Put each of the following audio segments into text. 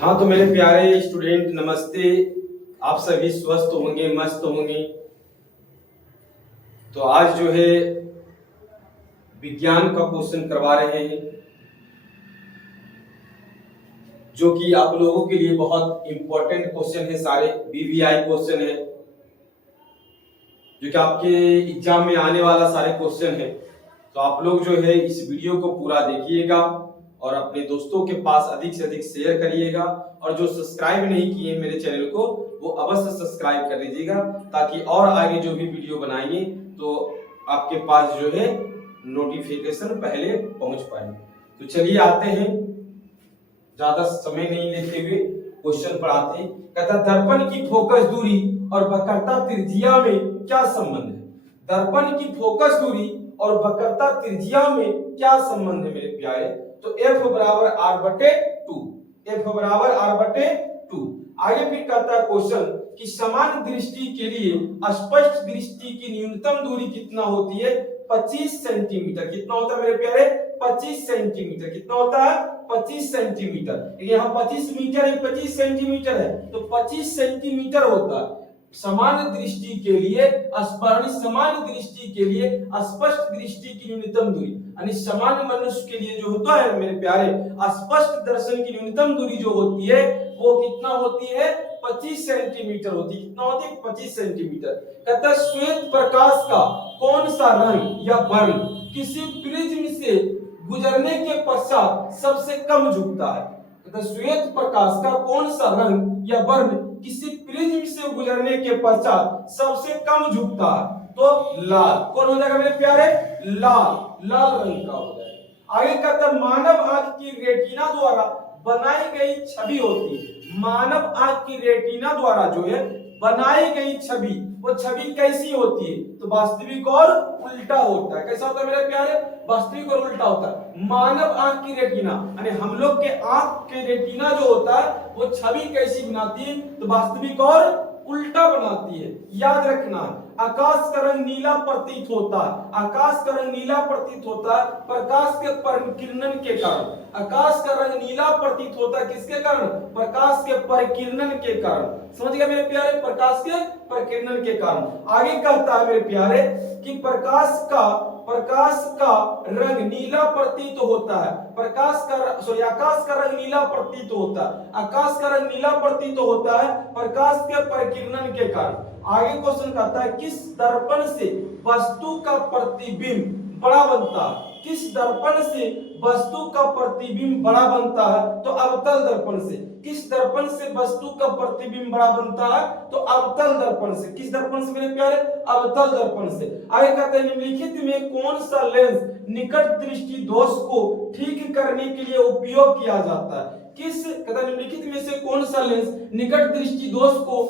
हाँ तो मेरे प्यारे स्टूडेंट नमस्ते। आप सभी स्वस्थ होंगे, मस्त होंगे। तो आज जो है विज्ञान का क्वेश्चन करवा रहे हैं जो कि आप लोगों के लिए बहुत इंपॉर्टेंट क्वेश्चन है। सारे वीवीआई क्वेश्चन है जो कि आपके एग्जाम में आने वाला सारे क्वेश्चन है। तो आप लोग जो है इस वीडियो को पूरा देखिएगा और अपने दोस्तों के पास अधिक से अधिक शेयर करिएगा, और जो सब्सक्राइब नहीं किए मेरे चैनल को वो अवश्य सब्सक्राइब कर लीजिएगा, ताकि और आगे जो भी वीडियो बनाएंगे तो आपके पास जो है नोटिफिकेशन पहले पहुंच पाए। तो चलिए आते हैं, ज्यादा समय नहीं लेते हुए क्वेश्चन पढ़ाते हैं। कहता दर्पण की फोकस दूरी और वक्रता त्रिज्या में क्या संबंध है। दर्पण की फोकस दूरी और वक्रता त्रिज्या में क्या संबंध है मेरे प्यारे। तो F बराबर R बटे 2, F बराबर R बटे 2। आगे फिर कहता है क्वेश्चन कि समान दृष्टि के लिए स्पष्ट दृष्टि की न्यूनतम दूरी कितना होती है। 25 सेंटीमीटर। कितना होता है मेरे प्यारे? 25 सेंटीमीटर। कितना होता है? 25 सेंटीमीटर। यहाँ 25 मीटर है, 25 सेंटीमीटर है, तो 25 सेंटीमीटर होता है समान दृष्टि के लिए। समान दृष्टि के लिए स्पष्ट दृष्टि की न्यूनतम दूरी, यानी समान मनुष्य के लिए जो होता है मेरे प्यारे स्पष्ट दर्शन की न्यूनतम दूरी जो होती है वो कितना होती है? 25 सेंटीमीटर होती है। कितना होती है? 25 सेंटीमीटर। कहता है श्वेत प्रकाश का कौन सा रंग या वर्ण किसी प्रिज्म से गुजरने के पश्चात सबसे कम झुकता है। कहता है श्वेत प्रकाश का कौन सा रंग या वर्ण किसी प्रिज्म से गुजरने के पश्चात सबसे कम झुकता है। तो लाल। कौन हो जाएगा मेरे प्यारे? लाल। लाल रंग का हो जाएगा। आगे कहता है मानव आंख की रेटिना द्वारा बनाई गई छवि होती है। मानव आंख की रेटिना द्वारा जो है बनाई गई छवि, वो छवि कैसी होती है? तो वास्तविक और उल्टा होता है। कैसा होता है मेरे प्यारे? वास्तविक और उल्टा होता है। मानव आंख की रेटिना यानी हम लोग के आंख के रेटिना जो होता है वो छवि कैसी बनाती है? तो वास्तविक और उल्टा बनाती है। याद रखना, आकाश का रंग नीला प्रतीत होता है। आकाश का रंग नीला प्रतीत होता है प्रकाश के परिकिरणन के कारण। आकाश का रंग नीला प्रतीत होता है किसके कारण? प्रकाश के परिकिरणन के कारण। समझ गए मेरे प्यारे? प्रकाश के परिकिरणन के कारण। आगे कहता है मेरे प्यारे कि प्रकाश का रंग नीला प्रतीत होता है। आकाश का रंग नीला प्रतीत होता है। आकाश का रंग नीला प्रतीत होता है प्रकाश के परिकिरणन के कारण। आगे क्वेश्चन कहता है किस दर्पण से वस्तु का प्रतिबिंब बड़ा बनता है। किस दर्पण से वस्तु का प्रतिबिंब बड़ा बनता है? तो अवतल दर्पण से। किस दर्पण से वस्तु का प्रतिबिंब बड़ा बनता है? तो अवतल दर्पण से। किस दर्पण से मेरे प्यारे? अवतल दर्पण से। आगे कहते हैं निम्नलिखित में कौन सा लेंस निकट दृष्टि दोष को ठीक करने के लिए उपयोग किया जाता है। कहता है निम्नलिखित में से कौन सा लेंस निकट दृष्टि दोष को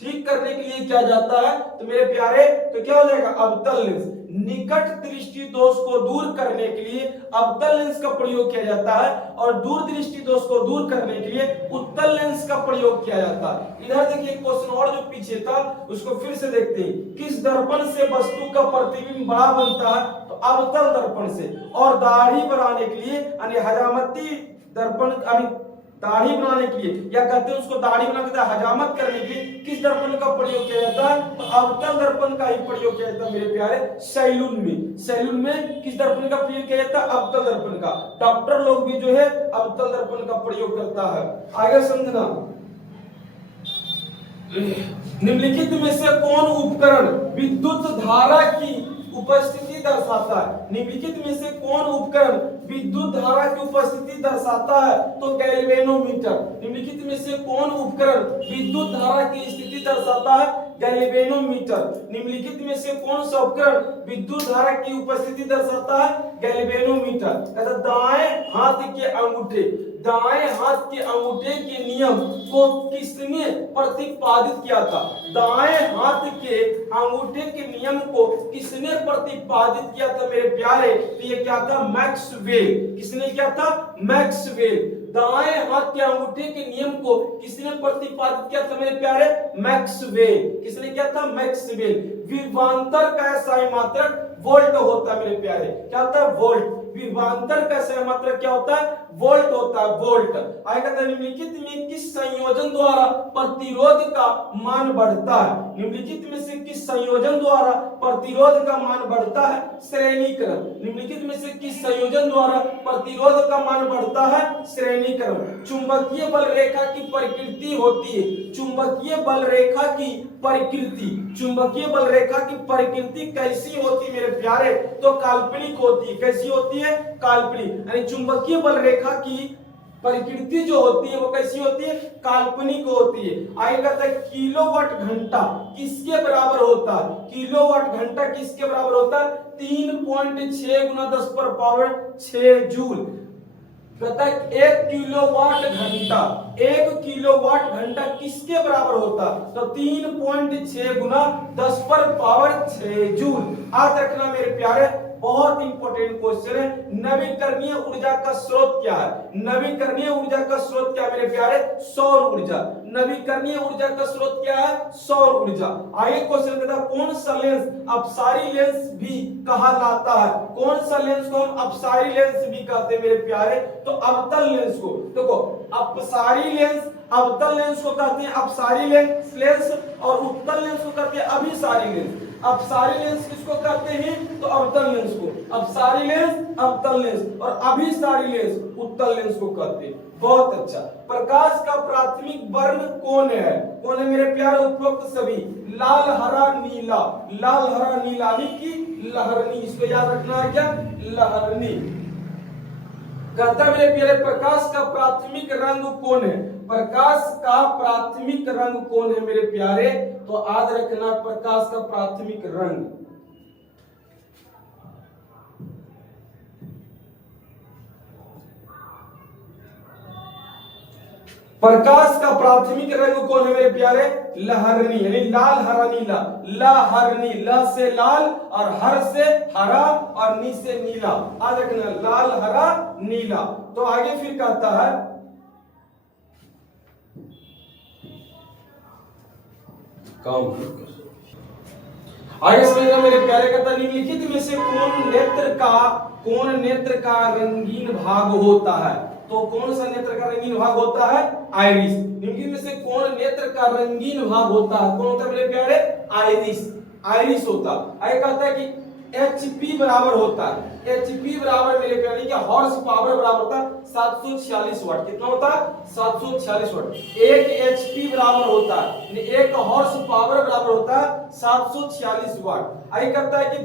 ठीक करने के लिए किया जाता है? तो मेरे प्यारे तो क्या हो जाएगा? अवतल लेंस। निकट दृष्टि दोष को दूर करने के लिए अवतल लेंस का प्रयोग किया जाता है, और दूर दृष्टि दोष को दूर करने के लिए उत्तल लेंस का प्रयोग किया जाता है। इधर देखिए क्वेश्चन और जो पीछे था उसको फिर से देखते हैं। किस दर्पण से वस्तु का प्रतिबिंब बड़ा बनता है? तो अवतल दर्पण से। और दाढ़ी बनाने के लिए यानी हजामती दर्पण यानी दाढ़ी बनाने के लिए, या कहते हैं उसको दाढ़ी बनाकर हजामत करने के लिए किस दर्पण का प्रयोग किया जाता है? तो अवतल दर्पण का ही प्रयोग किया जाता है मेरे प्यारे सैलून में। सैलून में किस दर्पण का प्रयोग किया जाता है? अवतल दर्पण का। डॉक्टर लोग भी जो है अवतल दर्पण का प्रयोग करता है। आगे समझना, निम्नलिखित में से कौन उपकरण विद्युत धारा की उपस्थिति दर्शाता है। निम्नलिखित में से कौन उपकरण विद्युत धारा की उपस्थिति दर्शाता है? तो गैल्वेनोमीटर। निम्नलिखित में से कौन उपकरण विद्युत धारा की स्थिति दर्शाता है? गैल्वेनोमीटर। निम्नलिखित में से कौन सा उपकरण विद्युत धारा की उपस्थिति दर्शाता है? गैल्वेनोमीटर। दाएं हाथ के अंगूठे के नियम को किसने प्रतिपादित किया था? दाएं हाथ के अंगूठे के नियम को किसने प्रतिपादित किया था मेरे प्यारे? तो ये क्या था? मैक्सवेल। किसने किया था? मैक्सवेल। दाएं हाथ के अंगूठे के नियम को किसने प्रतिपादित किया था मेरे प्यारे? मैक्सवेल। किसने किया था? मैक्सवेल। विभवांतर का SI मात्रक वोल्ट होता है मेरे प्यारे। क्या होता है? वोल्ट। विभवांतर का SI मात्रक क्या होता है? वोल्ट होता है, वोल्ट। आगे कहता है निम्नलिखित में किस संयोजन द्वारा प्रतिरोध का मान बढ़ता है? निम्नलिखित में से किस संयोजन द्वारा प्रतिरोध का मान बढ़ता है? श्रेणीक्रम। निम्नलिखित में से किस संयोजन द्वारा प्रतिरोध का मान बढ़ता है? श्रेणीक्रम। चुंबकीय बल रेखा की प्रकृति होती है, चुंबकीय बल रेखा की प्रकृति, चुंबकीय बल रेखा की प्रकृति कैसी होती है मेरे प्यारे? तो काल्पनिक होती है। कैसी होती है? काल्पनिक। यानी चुंबकीय बल रेखा की प्रकृति जो होती है वो कैसी होती है? काल्पनिक होती है। आगे कहता है किलोवाट घंटा किसके बराबर होता है? किलोवाट घंटा किसके बराबर होता है? 3.6 गुना 10 पर पावर 6 जूल। कहता है 1 किलोवाट घंटा, 1 किलोवाट घंटा किसके बराबर होता? तो 3.6 गुना 10 पर पावर 6 जूल। याद रखना मेरे प्यारे, बहुत इंपॉर्टेंट क्वेश्चन है। नवीकरणीय ऊर्जा का स्रोत क्या है? नवीकरणीय ऊर्जा का स्रोत क्या मेरे प्यारे? सौर ऊर्जा। नवीकरणीय ऊर्जा का स्रोत क्या है? सौर ऊर्जा। आगे क्वेश्चन कहता है कौन सा लेंस अपसारी लेंस भी कहलाता है? कौन सा लेंस को हम अपसारी लेंस भी कहते हैं मेरे प्यारे? तो अवतल लेंस को। देखो अपसारी लेंस, अवतल लेंस को कहते हैं अपसारी लेंस और उत्तल लेंस को कहते हैं अभिसारी लेंस। अपसारी लेंस किसको कहते हैं? तो अवतल लेंस को। अपसारी लेंस अवतल लेंस और अभिसारी लेंस उत्तल लेंस को कहते हैं। बहुत अच्छा। प्रकाश का प्राथमिक वर्ण कौन है? कौन है मेरे प्यारे? उपरोक्त सभी। लाल हरा नीला, लाल हरा नीला की लहरनी। इसको याद रखना है क्या? लहरनी। कहता मेरे प्यारे प्रकाश का प्राथमिक रंग कौन है? प्रकाश का प्राथमिक रंग कौन है मेरे प्यारे? तो याद रखना प्रकाश का प्राथमिक रंग। प्रकाश का प्राथमिक रंग कौन है मेरे प्यारे? लहरनी, यानी लाल हरा नीला। लहरनी, ल से लाल और हर से हरा और नी से नीला। याद रखना लाल हरा नीला। तो आगे फिर कहता है आगे समझना मेरे प्यारे, कहता निम्नलिखित में से कौन नेत्र का रंगीन भाग होता है? तो कौन सा नेत्र का रंगीन भाग होता है? आइरिस। निम्नलिखित में से कौन नेत्र का रंगीन भाग होता है? कौन होता है मेरे प्यारे? आइरिस। आइरिस होता। आगे कहता है कि HP बराबर होता है, HP बराबर मेरे प्यारे क्या? हॉर्स पावर बराबर होता है 746 वाट। कितना होता है? 746 वाट। 1 HP बराबर होता है, 1 हॉर्स पावर बराबर होता है 746 वाट। आगे कहता है कि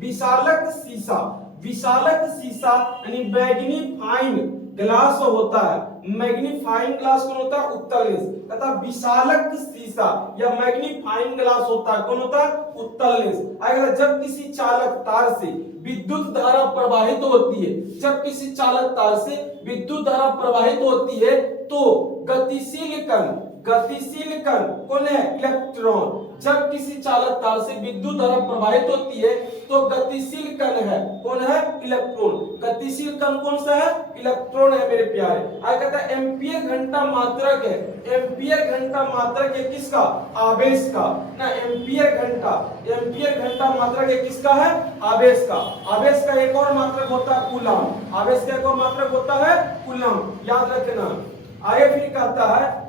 विशालक शीशा, विशालक शीशा यानी मैग्नीफाइंग ग्लास होता है। मैग्नीफाइंग ग्लास कौन होता है? उत्तल लेंस। कहता विशालक शीशा या मैग्नीफाइंग ग्लास होता है, कौन होता है? उत्तल लेंस। अगर जब किसी चालक तार से विद्युत धारा प्रवाहित होती है, जब किसी चालक तार से विद्युत धारा प्रवाहित होती है तो गतिशील कण कौन है? इलेक्ट्रॉन। जब किसी चालक तार से विद्युत धारा प्रवाहित होती है तो गतिशील कण है, कौन है? इलेक्ट्रॉन। गतिशील कण कौन सा है? इलेक्ट्रॉन है मेरे प्यारे। आगे कहता है एम्पियर घंटा मात्रक है, एम्पियर घंटा मात्रक है किसका? आवेश का ना। एम्पियर घंटा मात्रक है किसका है? आवेश का। आवेश का एक और मात्रक होता है कूलम। आवेश का एक और मात्रक होता है कूलम, याद रखना। आगे फिर कहता है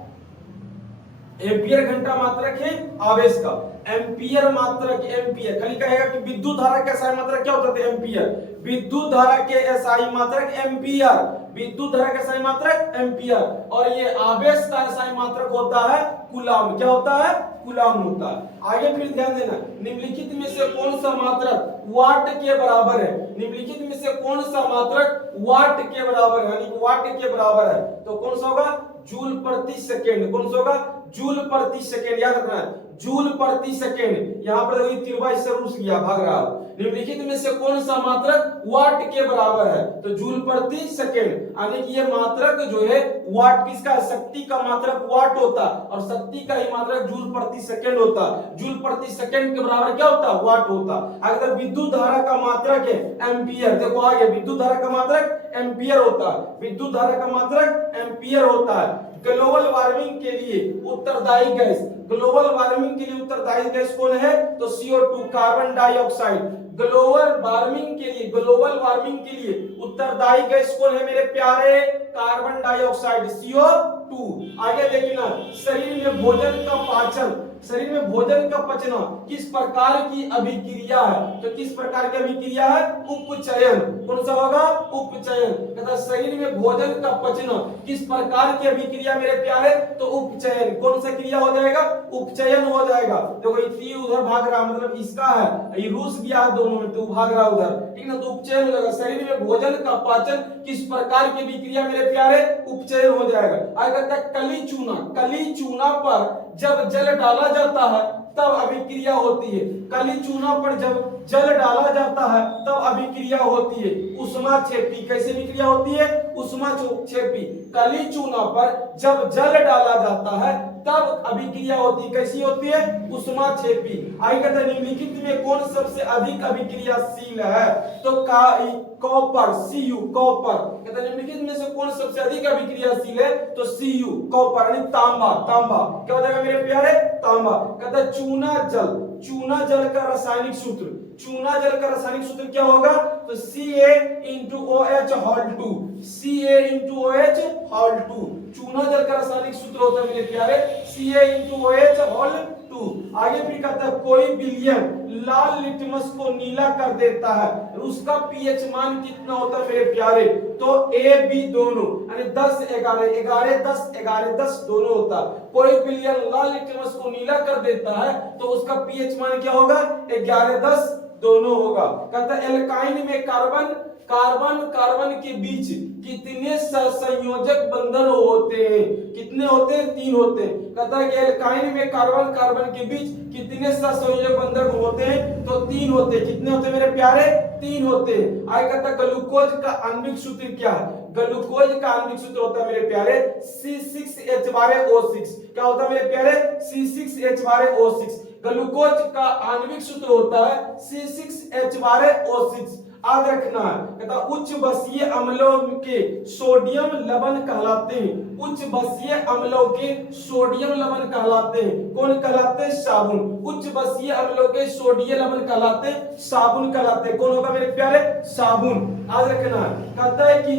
एम्पियर घंटा मात्रक है आवेश का। एम्पियर मात्रक, एम्पियर खाली कहेगा कि विद्युत धारा के एसआई मात्रक क्या होता है? एम्पियर। विद्युत धारा के एसआई मात्रक एम्पियर, विद्युत धारा के एसआई मात्रक एम्पियर। और ये आवेश का एसआई मात्रक होता है कूलम। क्या होता है? कूलम होता है। आगे फिर ध्यान देना, निम्नलिखित में से कौन सा मात्रक वाट के बराबर है? निम्नलिखित में से कौन सा मात्रक वाट के बराबर है, यानी वाट के बराबर है? तो कौन सा होगा? जूल प्रति सेकेंड। कौन सा होगा? जूल प्रति सेकेंड। याद रखना है जूल प्रति सेकेंड। यहां पर देखो तिरवा इससे रुस गया, भाग रहा। निम्नलिखित में से कौन सा मात्रक वाट के बराबर है? तो जूल प्रति सेकेंड। यानी कि ये मात्रक जो है वाट किसका? शक्ति का मात्रक वाट होता और शक्ति का ही मात्रक जूल प्रति सेकेंड होता। जूल प्रति सेकेंड के बराबर क्या होता? वाट होता। अगर विद्युत धारा का मात्रक है एम्पियर, देखो आगे विद्युत धारा का मात्रक एम्पियर होता है, विद्युत धारा का मात्रक एम्पियर होता है। ग्लोबल वार्मिंग के लिए उत्तरदायी गैस, ग्लोबल वार्मिंग के लिए उत्तरदायी गैस कौन है? तो CO2 carbon dioxide. Global warming के लिए उत्तरदायी गैस कौन है मेरे प्यारे? Carbon dioxide CO2। आगे देखना, शरीर में भोजन का पचना किस प्रकार की अभिक्रिया है? तो किस प्रकार की अभिक्रिया है? उपचयन। कौन सा होगा? उपचयन। कहता शरीर में भोजन का पचना किस प्रकार की अभिक्रिया मेरे प्यारे? तो उपचयन। कौन सा क्रिया हो जाएगा? उपचयन हो जाएगा। देखो ये उधर भाग रहा, मतलब इसका है, ये रूस गया दोनों में, तो भाग रहा उधर, ठीक ना, तो उपचयन हो जाएगा। शरीर में भोजन का पाचन किस प्रकार की अभिक्रिया मेरे प्यारे? उपचयन हो जाएगा। आगे कहता है कली चूना पर जब जल डाला जाता है तब अभिक्रिया होती है। कली चूना पर जब जल डाला जाता है तब अभिक्रिया होती है ऊष्माक्षेपी। कैसे अभिक्रिया होती है? ऊष्माक्षेपी। कली चूना पर जब जल डाला जाता है तब अभिक्रिया होती है। कैसी होती है? ऊष्माक्षेपी। आगे कहता है निम्नलिखित में कौन सबसे अधिक अभिक्रियाशील है? तो कॉपर Cu कॉपर। कहता है निम्नलिखित में से कौन सबसे अधिक अभिक्रियाशील है? तो Cu कॉपर यानी तांबा। क्या हो जाएगा मेरे प्यारे? तांबा। कहता है चूना जल का रासायनिक सूत्र क्या होगा? तो CaOH होल 2। CaOH होल 2 चूना जल का रासायनिक सूत्र होता है मेरे प्यारे CaOH होल 2। आगे फिर कहता है कोई विलयन लाल लिटमस को नीला कर देता है, उसका पीएच मान कितना होता है मेरे प्यारे? तो A B दोनों यानी 10 11 10 दोनों होता है। कोई विलयन लाल लिटमस को नीला कर देता है तो उसका पीएच मान क्या होगा? 11 10 दोनों होगा। कहता है एल्काइन में कार्बन के बीच कितने सहसंयोजक बंधन होते हैं? कितने होते हैं? 3 होते हैं। कहता है कि एल्काइन में कार्बन के बीच कितने सहसंयोजक बंधन होते हैं? तो 3 होते हैं। कितने होते हैं मेरे प्यारे? 3 होते हैं। आगे कहता है ग्लूकोज का आणविक सूत्र क्या है? ग्लूकोज का आणविक सूत्र होता है मेरे प्यारे C6H12O6। क्या होता है मेरे प्यारे? C6H12O6। ग्लूकोज का आणविक सूत्र होता है C6H12O6। याद रखना है। कहता उच्च बसीय अम्लों के सोडियम लवण कहलाते हैं। उच्च बसीय अम्लों के सोडियम लवण कहलाते हैं। कौन कहलाते हैं? साबुन। उच्च बसीय अम्लों के सोडियम लवण कहलाते हैं, साबुन कहलाते हैं। कौन होगा मेरे प्यारे? साबुन। याद रखना है। कहता है कि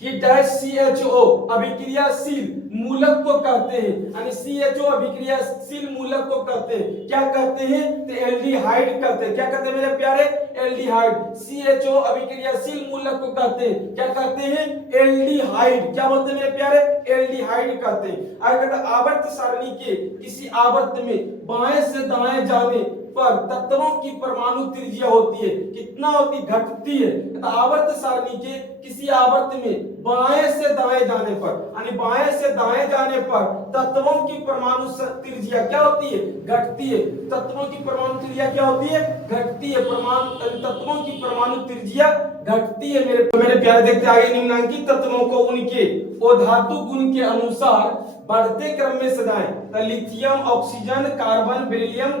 डैश CHO अभिक्रियाशील मूलक को कहते हैं, यानी CHO अभिक्रियाशील मूलक को कहते हैं। क्या कहते हैं? तो एल्डिहाइड कहते हैं। क्या कहते हैं मेरे प्यारे? एल्डिहाइड। CHO अभिक्रियाशील मूलक को कहते हैं। क्या कहते हैं? एल्डिहाइड। क्या बोलते हैं मेरे प्यारे? एल्डिहाइड कहते हैं। आगे कहता है आवर्त सारणी के किसी आवर्त में बाएं से दाएं जाने पर तत्वों की परमाणु त्रिज्या होती है। कितना होती? घटती है। तो आवर्त सारणी के किसी आवर्त में बाएं से दाएं जाने पर, यानी बाएं से दाएं जाने पर तत्वों की परमाणु त्रिज्या क्या होती है? घटती है। तत्वों की परमाणु त्रिज्या क्या होती है? घटती है। तत्वों की परमाणु त्रिज्या घटती है। मेरे प्यारे देखते आगे निम्नलिखित तत्वों को उनके धातु गुण के अनुसार बढ़ते क्रम में सजाएं। तो lithium, oxygen, carbon, beryllium,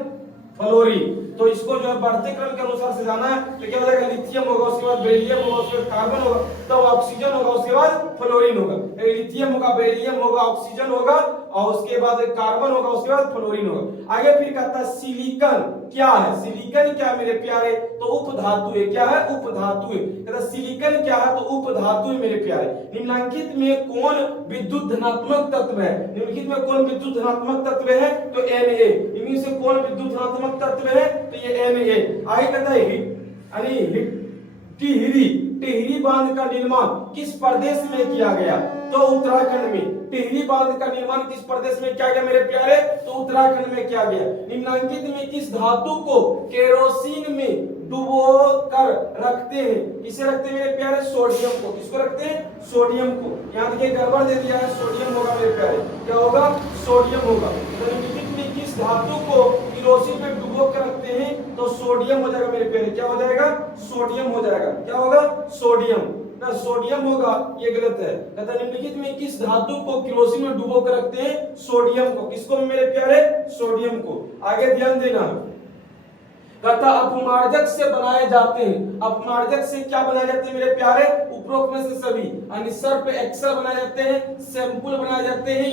fluorine. तो इसको जो है बढ़ते क्रम के अनुसार से जाना है। तो क्या हो जाएगा? लिथियम होगा, उसके बाद बेरिलियम होगा, उसके बाद कार्बन होगा, तो ऑक्सीजन होगा, उसके बाद फ्लोरीन होगा। लिथियम होगा, बेरिलियम होगा, ऑक्सीजन होगा और उसके बाद कार्बन होगा, उसके बाद फ्लोरीन होगा। आगे फिर कहता है सिलिकॉन क्या है? सिलिकॉन क्या है मेरे प्यारे? तो उपधातु है। क्या है? उपधातु है। कहता सिलिकॉन क्या है? तो उपधातु है मेरे प्यारे। निम्नलिखित में कौन विद्युत धनात्मक तत्व है? निम्नलिखित में कौन विद्युत धनात्मक तत्व है? तो Na। इनमें से कौन विद्युत धनात्मक तत्व है? तो ये Na। आगे कहता है टिहरी बांध का निर्माण किस प्रदेश में किया गया? तो उत्तराखंड में। टिहरी बांध का निर्माण किस प्रदेश में किया गया मेरे प्यारे? तो उत्तराखंड में किया गया। निम्नलिखित में किस धातु को केरोसिन में डुबो कर रखते हैं? किसे रखते हैं मेरे प्यारे? सोडियम को। किसको रखते हैं? सोडियम को। यहाँ देखिए गड़बड़ दे दिया है, सोडियम होगा मेरे प्यारे। क्या होगा? सोडियम होगा। तो निम्नलिखित में किस धातु को केरोसिन में डुबो कर रखते हैं? तो सोडियम हो जाएगा मेरे प्यारे। क्या हो जाएगा? सोडियम हो जाएगा। क्या होगा? सोडियम ना, सोडियम होगा, ये गलत है। कहता निम्नलिखित में किस धातु को केरोसिन में डुबो कर रखते हैं? सोडियम को। किसको मेरे प्यारे? सोडियम को। आगे ध्यान देना। कहता अपमार्जक से बनाए जाते हैं। अपमार्जक से क्या बनाए जाते हैं मेरे प्यारे? उपरोक्त में से सभी, यानी सर्फ एक्सेल बनाए जाते हैं, सैंपल बनाए जाते हैं,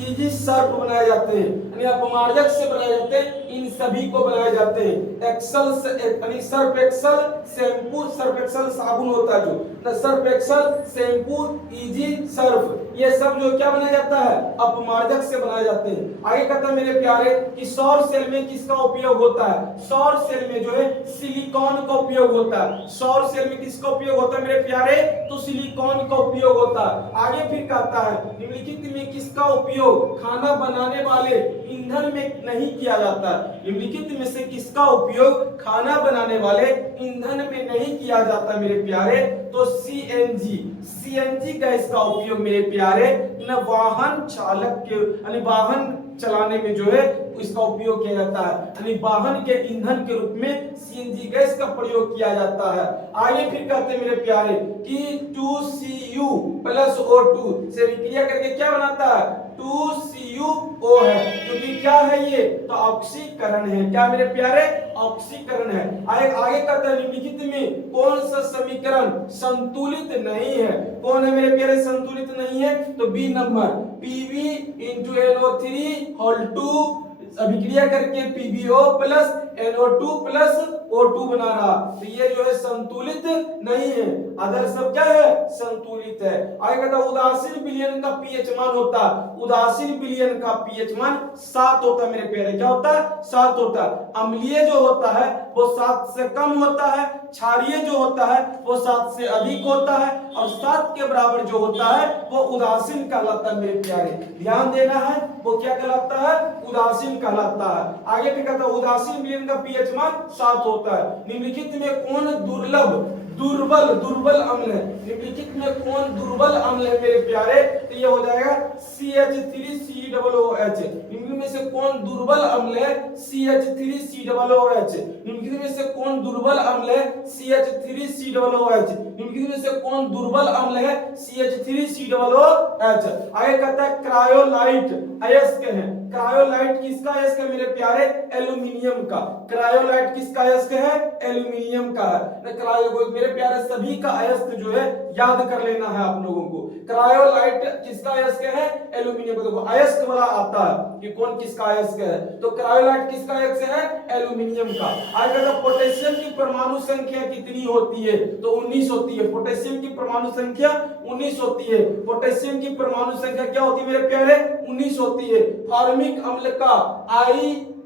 इजी सर्फ बनाए जाते हैं, यानी अपमार्जक से बनाए जाते हैं, इन सभी को बनाए जाते हैं। एक्सल से यानी Surf Excel shampoo, Surf Excel साबुन होता है जो, Surf Excel shampoo easy Surf, ये सब जो क्या बनाया जाता है, अपमार्जक से बनाए जाते हैं। आगे कहता है मेरे प्यारे कि सौर सेल में किसका उपयोग होता है, सौर सेल में जो है सिलिकॉन का उपयोग होता है। सौर सेल में किसका उपयोग होता है मेरे प्यारे, तो सिलिकॉन का उपयोग होता है। आगे फिर कहता है निम्नलिखित में किसका उपयोग खाना बनाने वाले ईंधन में नहीं किया जाता है, निम्नलिखित में से किसका उपयोग खाना बनाने वाले ईंधन में नहीं किया जाता मेरे प्यारे, तो सीएनजी गैस का उपयोग मेरे प्यारे न वाहन चालक के यानी वाहन चलाने में जो है इसका उपयोग किया जाता है, यानी वाहन के ईंधन के रूप में सीएनजी गैस का प्रयोग किया जाता है। आगे फिर कहते हैं मेरे प्यारे कि 2Cu प्लस O2 से विक्रिया करके क्या बनाता है, 2CuO है, क्योंकि क्या है ये, तो ऑक्सीकरण है। क्या मेरे प्यारे, ऑक्सीकरण है। आगे कहता है निम्नलिखित में कौन सा समीकरण संतुलित नहीं है, कौन है मेरे प्यारे संतुलित नहीं है, तो B number Pb into NO3 whole 2 अभिक्रिया करके PbO plus NO2 plus O2 बना रहा, तो ये जो है संतुलित नहीं है। अदर सब क्या है, संतुलित है। आगे कहता उदासीन विलयन का पीएच मान होता है, उदासीन विलयन का पीएच मान 7 होता है मेरे प्यारे, क्या होता है, 7 होता है। अम्लीय जो होता है वो 7 से कम होता है, क्षारीय जो होता है वो 7 से अधिक होता है, और 7 के बराबर जो होता है वो उदासीन कहलाता है मेरे प्यारे। ध्यान देना है, वो क्या कहलाता है, उदासीन कहलाता है। आगे भी कहता है उदासीन विलयन का पीएच मान 7 होता है। निम्नलिखित में कौन दुर्बल अम्ल है, निम्नलिखित में कौन दुर्बल अम्ल है मेरे प्यारे, तो ये हो जाएगा CH3COOH। निम्नलिखित में से कौन दुर्बल अम्ल है, CH3COOH। निम्नलिखित में से कौन दुर्बल अम्ल है, CH3COOH। निम्नलिखित में से कौन दुर्बल अम्ल है, CH3COOH। आगे कहता है क्रायोलाइट अयस्क है, क्रायोलाइट किसका अयस्क है मेरे प्यारे, एल्यूमिनियम का। क्रायोलाइट किसका अयस्क है, एल्यूमिनियम का है। क्रायो मेरे प्यारे सभी का अयस्क जो है याद कर लेना है आप लोगों को। क्रायोलाइट किसका अयस्क है, एल्यूमिनियम का। देखो अयस्क वाला आता है कि कौन किसका अयस्क है, तो क्रायोलाइट किसका अयस्क है, एल्यूमिनियम का। आगे कहता पोटेशियम की परमाणु संख्या कितनी होती है, तो 19 होती है। पोटेशियम की परमाणु संख्या 19 होती है। पोटेशियम की परमाणु संख्या क्या होती है मेरे प्यारे, 19 होती है। फॉर्मिक अम्ल का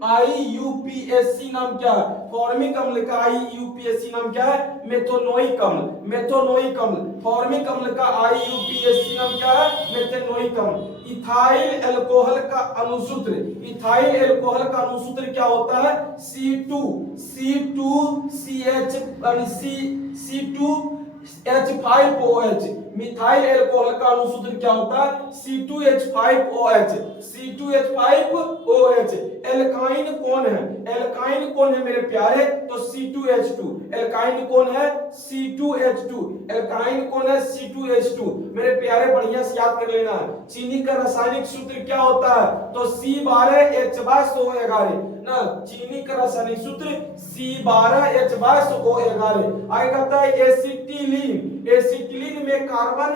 IUPAC नाम क्या है, फॉर्मिक अम्ल का IUPAC नाम क्या है, मेथोनोइक अम्ल। मेथोनोइक अम्ल, फॉर्मिक अम्ल का IUPAC नाम क्या है, मेथोनोइक अम्ल। इथाइल अल्कोहल का अणुसूत्र, इथाइल अल्कोहल का अणुसूत्र क्या होता है, C2H5OH। मिथाइल अल्कोहल का अणुसूत्र क्या होता है, C2H5OH। C2H5OH। एल्काइन कौन है, एल्काइन कौन है मेरे प्यारे, तो C2H2। एल्काइन कौन है, C2H2। एल्काइन कौन है, C2H2। मेरे प्यारे बढ़िया से याद कर लेना है। चीनी का रासायनिक सूत्र क्या होता है, तो C12H12O11 ना, चीनी का रासायनिक सूत्र C12H12O11। आगे कहता है एसिटिलीन, एसिटिलीन में कार्बन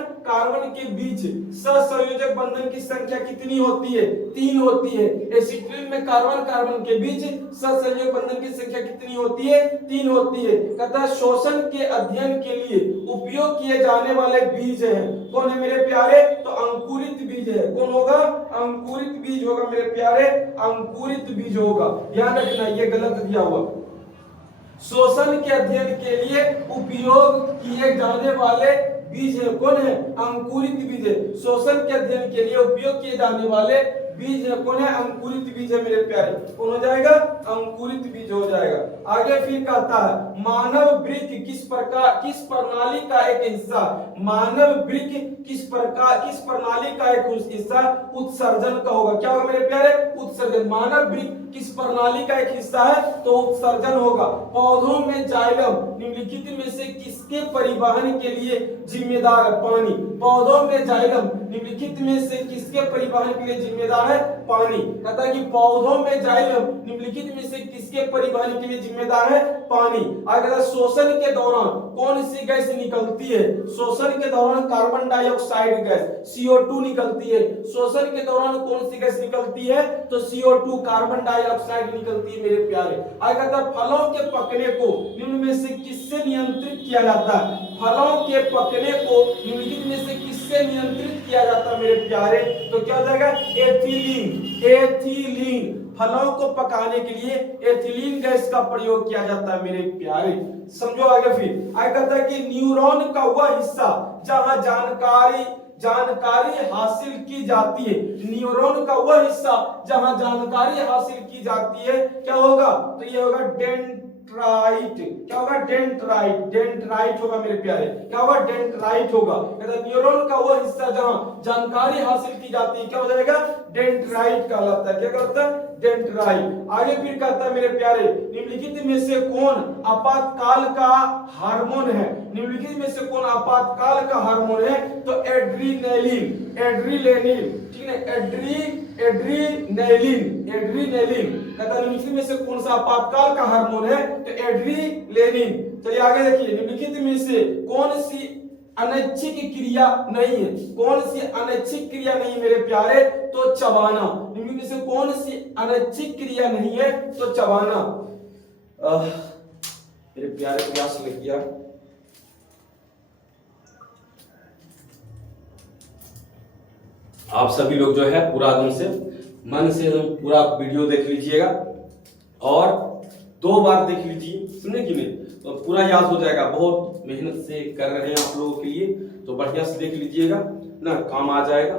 के बीच सहसंयोजक बंधन की संख्या कितनी होती है, 3 होती है। एसिटिलीन में कार्बन के बीच सहसंयोजक बंधन की संख्या कितनी होती है, 3 होती है। कहता है शोषण के अध्ययन के लिए उपयोग किए जाने वाले बीज हैं, कौन है मेरे प्यारे, तो अंकुरित बीज है। कौन होगा, अंकुरित बीज होगा मेरे प्यारे, अंकुरित बीज होगा। ध्यान रखना ये गलत दिया हुआ। शोषण के अध्ययन के लिए उपयोग किए जाने वाले बीज है, कौन है, अंकुरित बीज है। शोषण के अध्ययन के लिए उपयोग किए जाने वाले बीज है, कौन है, अंकुरित बीज है मेरे प्यारे। कौन हो जाएगा, अंकुरित बीज हो जाएगा। आगे फिर कहता है मानव वृक्क किस प्रणाली का एक हिस्सा, मानव वृक्क किस प्रणाली का एक हिस्सा उत्सर्जन का होगा। क्या होगा मेरे प्यारे, उत्सर्जन। मानव वृक्क किस प्रणाली का एक हिस्सा है, तो उत्सर्जन होगा। पौधों में जाइलम निम्नलिखित में से किसके परिवहन के लिए जिम्मेदार है, पानी। पौधों में जाइलम निम्नलिखित में से किसके परिवहन के लिए जिम्मेदार है? पानी। कहता है कि पौधों में जाइलम निम्नलिखित में से किसके परिवहन के लिए जिम्मेदार है? पानी। अगर शोषण के दौरान कौन सी गैस निकलती है? शोषण के दौरान कार्बन डाइऑक्साइड गैस CO2 निकलती है। शोषण के दौरान कौन सी गैस निकलती है? तो CO2 कार्बन डाइऑक्साइड निकलती है मेरे प्यारे। कहता है फलों के पकने को निम्न में से किससे नियंत्रित किया जाता है? फलों के पकने को निम्नलिखित में से किससे नियंत्रित किया जाता है मेरे प्यारे? तो क्या हो जाएगा? एथिलीन। एथिलीन। फलों को पकाने के लिए एथिलीन गैस का प्रयोग किया जाता है मेरे प्यारे। समझो आगे। फिर आगे कहता है कि न्यूरॉन का वह हिस्सा जहां जानकारी हासिल की जाती है। न्यूरॉन का वह हिस्सा जहां जानकारी हासिल की जाती है, क्या होगा? तो ये होगा डेंड्राइट। क्या होगा? डेंड्राइट। डेंड्राइट होगा मेरे प्यारे। क्या होगा? डेंड्राइट होगा। कहता न्यूरॉन का वह हिस्सा जहां जानकारी हासिल की जाती है, क्या हो जाएगा? डेंड्राइट कहलाता है। क्या कहलाता है? डेंड्राइट। आगे फिर कहता है मेरे प्यारे, निम्नलिखित में से कौन आपातकाल का हार्मोन है? निम्नलिखित में से कौन आपातकाल का हार्मोन है? तो एड्रीनलिन। एड्रीलेनिन। ठीक है, एड्रीनेलिन। एड्रीनेलिन। कहता निम्नलिखित में से कौन सा आपातकाल का हार्मोन है? तो एड्रीलेनिन। चलिए आगे देखिए, निम्नलिखित में से कौन सी अनैच्छिक क्रिया नहीं है? कौन सी अनैच्छिक क्रिया नहीं मेरे प्यारे? तो चबाना। निम्नलिखित में से कौन सी अनैच्छिक क्रिया नहीं है? तो चबाना। मेरे प्यारे प्यास लग गया। आप सभी लोग जो है पूरा एकदम से मन से पूरा वीडियो देख लीजिएगा और 2 बार देख लीजिए, सुनने की नहीं तो पूरा याद हो जाएगा। बहुत मेहनत से कर रहे हैं आप लोगों के लिए, तो बढ़िया से देख लीजिएगा ना, काम आ जाएगा।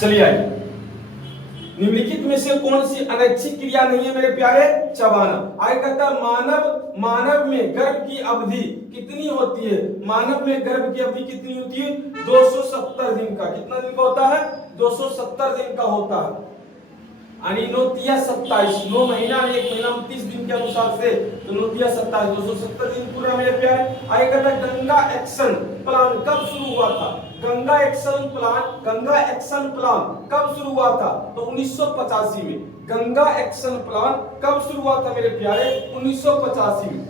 चलिए आइए, निम्नलिखित में से कौन सी अनैच्छिक क्रिया नहीं है मेरे प्यारे? चबाना। आगे कहता मानव में गर्भ की अवधि कितनी होती है? मानव में गर्भ की अवधि कितनी होती है? 270 दिन का। कितना दिन का होता है? 270 दिन का होता है। आणि 9 महीना 1 महीना 30 दिन के अनुसार से, तो 270 दिन पूरा मेरे प्यारे। आगे कहता गंगा एक्शन प्लान कब शुरू हुआ था? गंगा एक्शन प्लान कब शुरू हुआ था? तो 1985 में। गंगा एक्शन प्लान कब शुरू हुआ था मेरे प्यारे? 1985 में।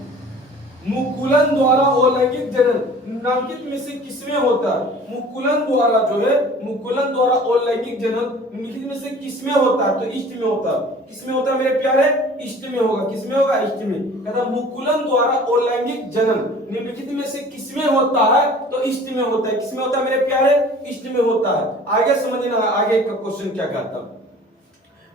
मुकुलन द्वारा अलैंगिक जनन निम्नलिखित में से किसमें होता है? मुकुलन द्वारा जो है, मुकुलन द्वारा अलैंगिक जनन निम्नलिखित में से किसमें होता है? तो ईस्ट में होता है। किसमें होता है मेरे प्यारे? ईस्ट में होगा। किसमें होगा? ईस्ट में। कहता मुकुलन द्वारा अलैंगिक जनन निम्नलिखित में से किसमें होता है? तो ईस्ट में होता है। किसमें होता है मेरे प्यारे? ईस्ट में होता है। आगे समझना, आगे का क्वेश्चन क्या कहता है।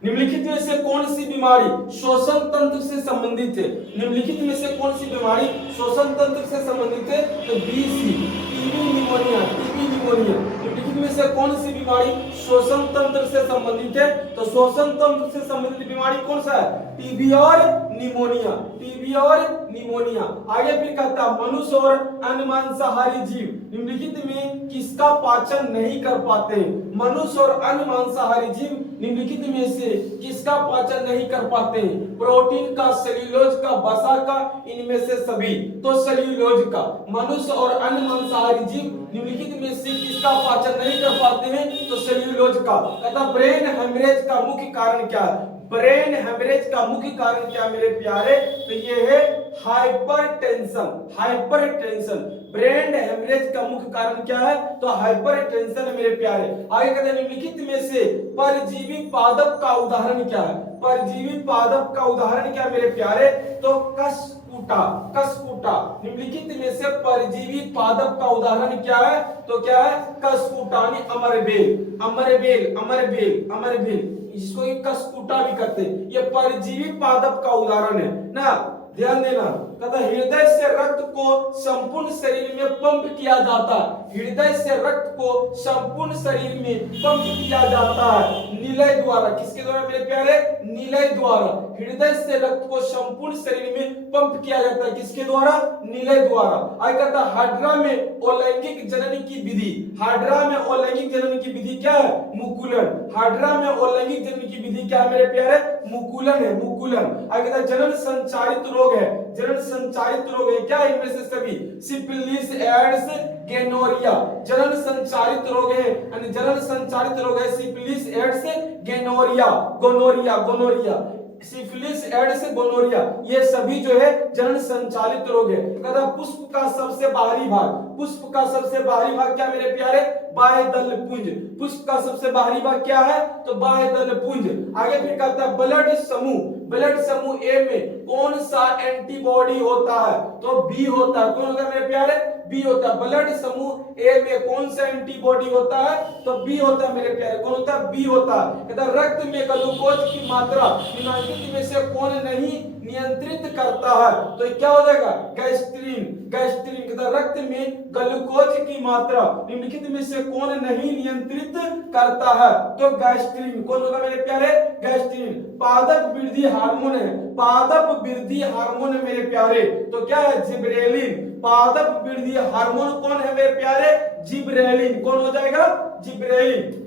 निम्नलिखित में से कौन सी बीमारी श्वसन तंत्र से संबंधित है? निम्नलिखित में से कौन सी बीमारी श्वसन तंत्र से संबंधित है? तो BC TB pneumonia. TB pneumonia. निम्नलिखित में से कौन सी बीमारी श्वसन तंत्र से संबंधित है? तो श्वसन तंत्र से संबंधित बीमारी कौन सा है? टीबी और निमोनिया। टीबी और निमोनिया। आगे फिर कहता मनुष्य और अन्य मांसाहारी जीव निम्नलिखित में किसका पाचन नहीं कर पाते? मनुष्य और अन्य मांसाहारी जीव निम्नलिखित में से किसका पाचन नहीं कर पाते हैं? प्रोटीन का, सेल्यूलोज का, वसा का, इनमें से सभी। तो सेल्यूलोज का। मनुष्य और अन्य मांसाहारी जीव निम्नलिखित में से किसका पाचन नहीं कर पाते हैं? तो सेल्यूलोज का। कहता ब्रेन हेमरेज का मुख्य कारण क्या है? ब्रेन हेमरेज का मुख्य कारण क्या मेरे प्यारे? तो ये है हाइपरटेंशन। हाइपरटेंशन। ब्रेन हेमरेज का मुख्य कारण क्या है? तो हाइपरटेंशन है मेरे प्यारे। आगे कहते हैं निम्नलिखित में से परजीवी पादप का उदाहरण क्या है? परजीवी पादप का उदाहरण क्या मेरे प्यारे? तो कसकुटा। कसकुटा। निम्नलिखित में से परजीवी पादप का उदाहरण क्या है? तो क्या है? कसकुटा। अमरबेल। अमरबेल। अमरबेल। अमरबेल। इसको एक कसकुटा भी कहते हैं। ये परजीवी पादप का उदाहरण है ना, ध्यान देना। कहता हृदय से रक्त को संपूर्ण शरीर में पंप किया जाता है। हृदय से रक्त को संपूर्ण शरीर में पंप किया जाता है निलय द्वारा। किसके द्वारा मेरे प्यारे? निलय द्वारा। हृदय से रक्त को संपूर्ण शरीर में पंप किया जाता है। किसके द्वारा? निलय द्वारा। आगे कहता हाइड्रा में अलैंगिक जनन की विधि। हाइड्रा में अलैंगिक जनन की विधि क्या है? मुकुलन। हाइड्रा में अलैंगिक जनन की विधि क्या है मेरे प्यारे? मुकुलन है, मुकुलन। आगे कहता है जनन संचारित रोग है, जनन संचारित रोग है क्या इनमें से सभी? Syphilis, AIDS, gonorrhoea. जनन संचारित रोग है, यानी जनन संचारित रोग है syphilis, AIDS, gonorrhoea, gonorrhoea, gonorrhoea, syphilis, AIDS, gonorrhoea, ये सभी जो है जनन संचालित रोग है। कहता पुष्प का सबसे बाहरी भाग, पुष्प का सबसे बाहरी भाग क्या मेरे प्यारे? बाह्य दल पुंज। पुष्प का सबसे बाहरी भाग क्या है? तो बाह्य दल पुंज। आगे फिर कहता है ब्लड समूह, ब्लड समूह ए में कौन सा एंटीबॉडी होता है? तो बी होता है। कौन होता है मेरे प्यारे? बी होता है। ब्लड समूह ए में कौन सा एंटीबॉडी होता है? तो बी होता है मेरे प्यारे। कौन होता है? बी होता है। कहता रक्त में ग्लूकोज की मात्रा निम्नलिखित में से कौन नहीं नियंत्रित करता है? तो क्या हो जाएगा? Gastrin, gastrin. कहता रक्त में ग्लूकोज की मात्रा निम्नलिखित में से कौन नहीं नियंत्रित करता है? तो गैस्ट्रीन। कौन होगा मेरे प्यारे? गैस्ट्रीन। पादप वृद्धि हार्मोन है, पादप वृद्धि हार्मोन है मेरे प्यारे। तो क्या है? जिब्रेलिन। पादप वृद्धि हार्मोन कौन है मेरे प्यारे? जिब्रेलिन। कौन हो जाएगा? जिब्रेलिन।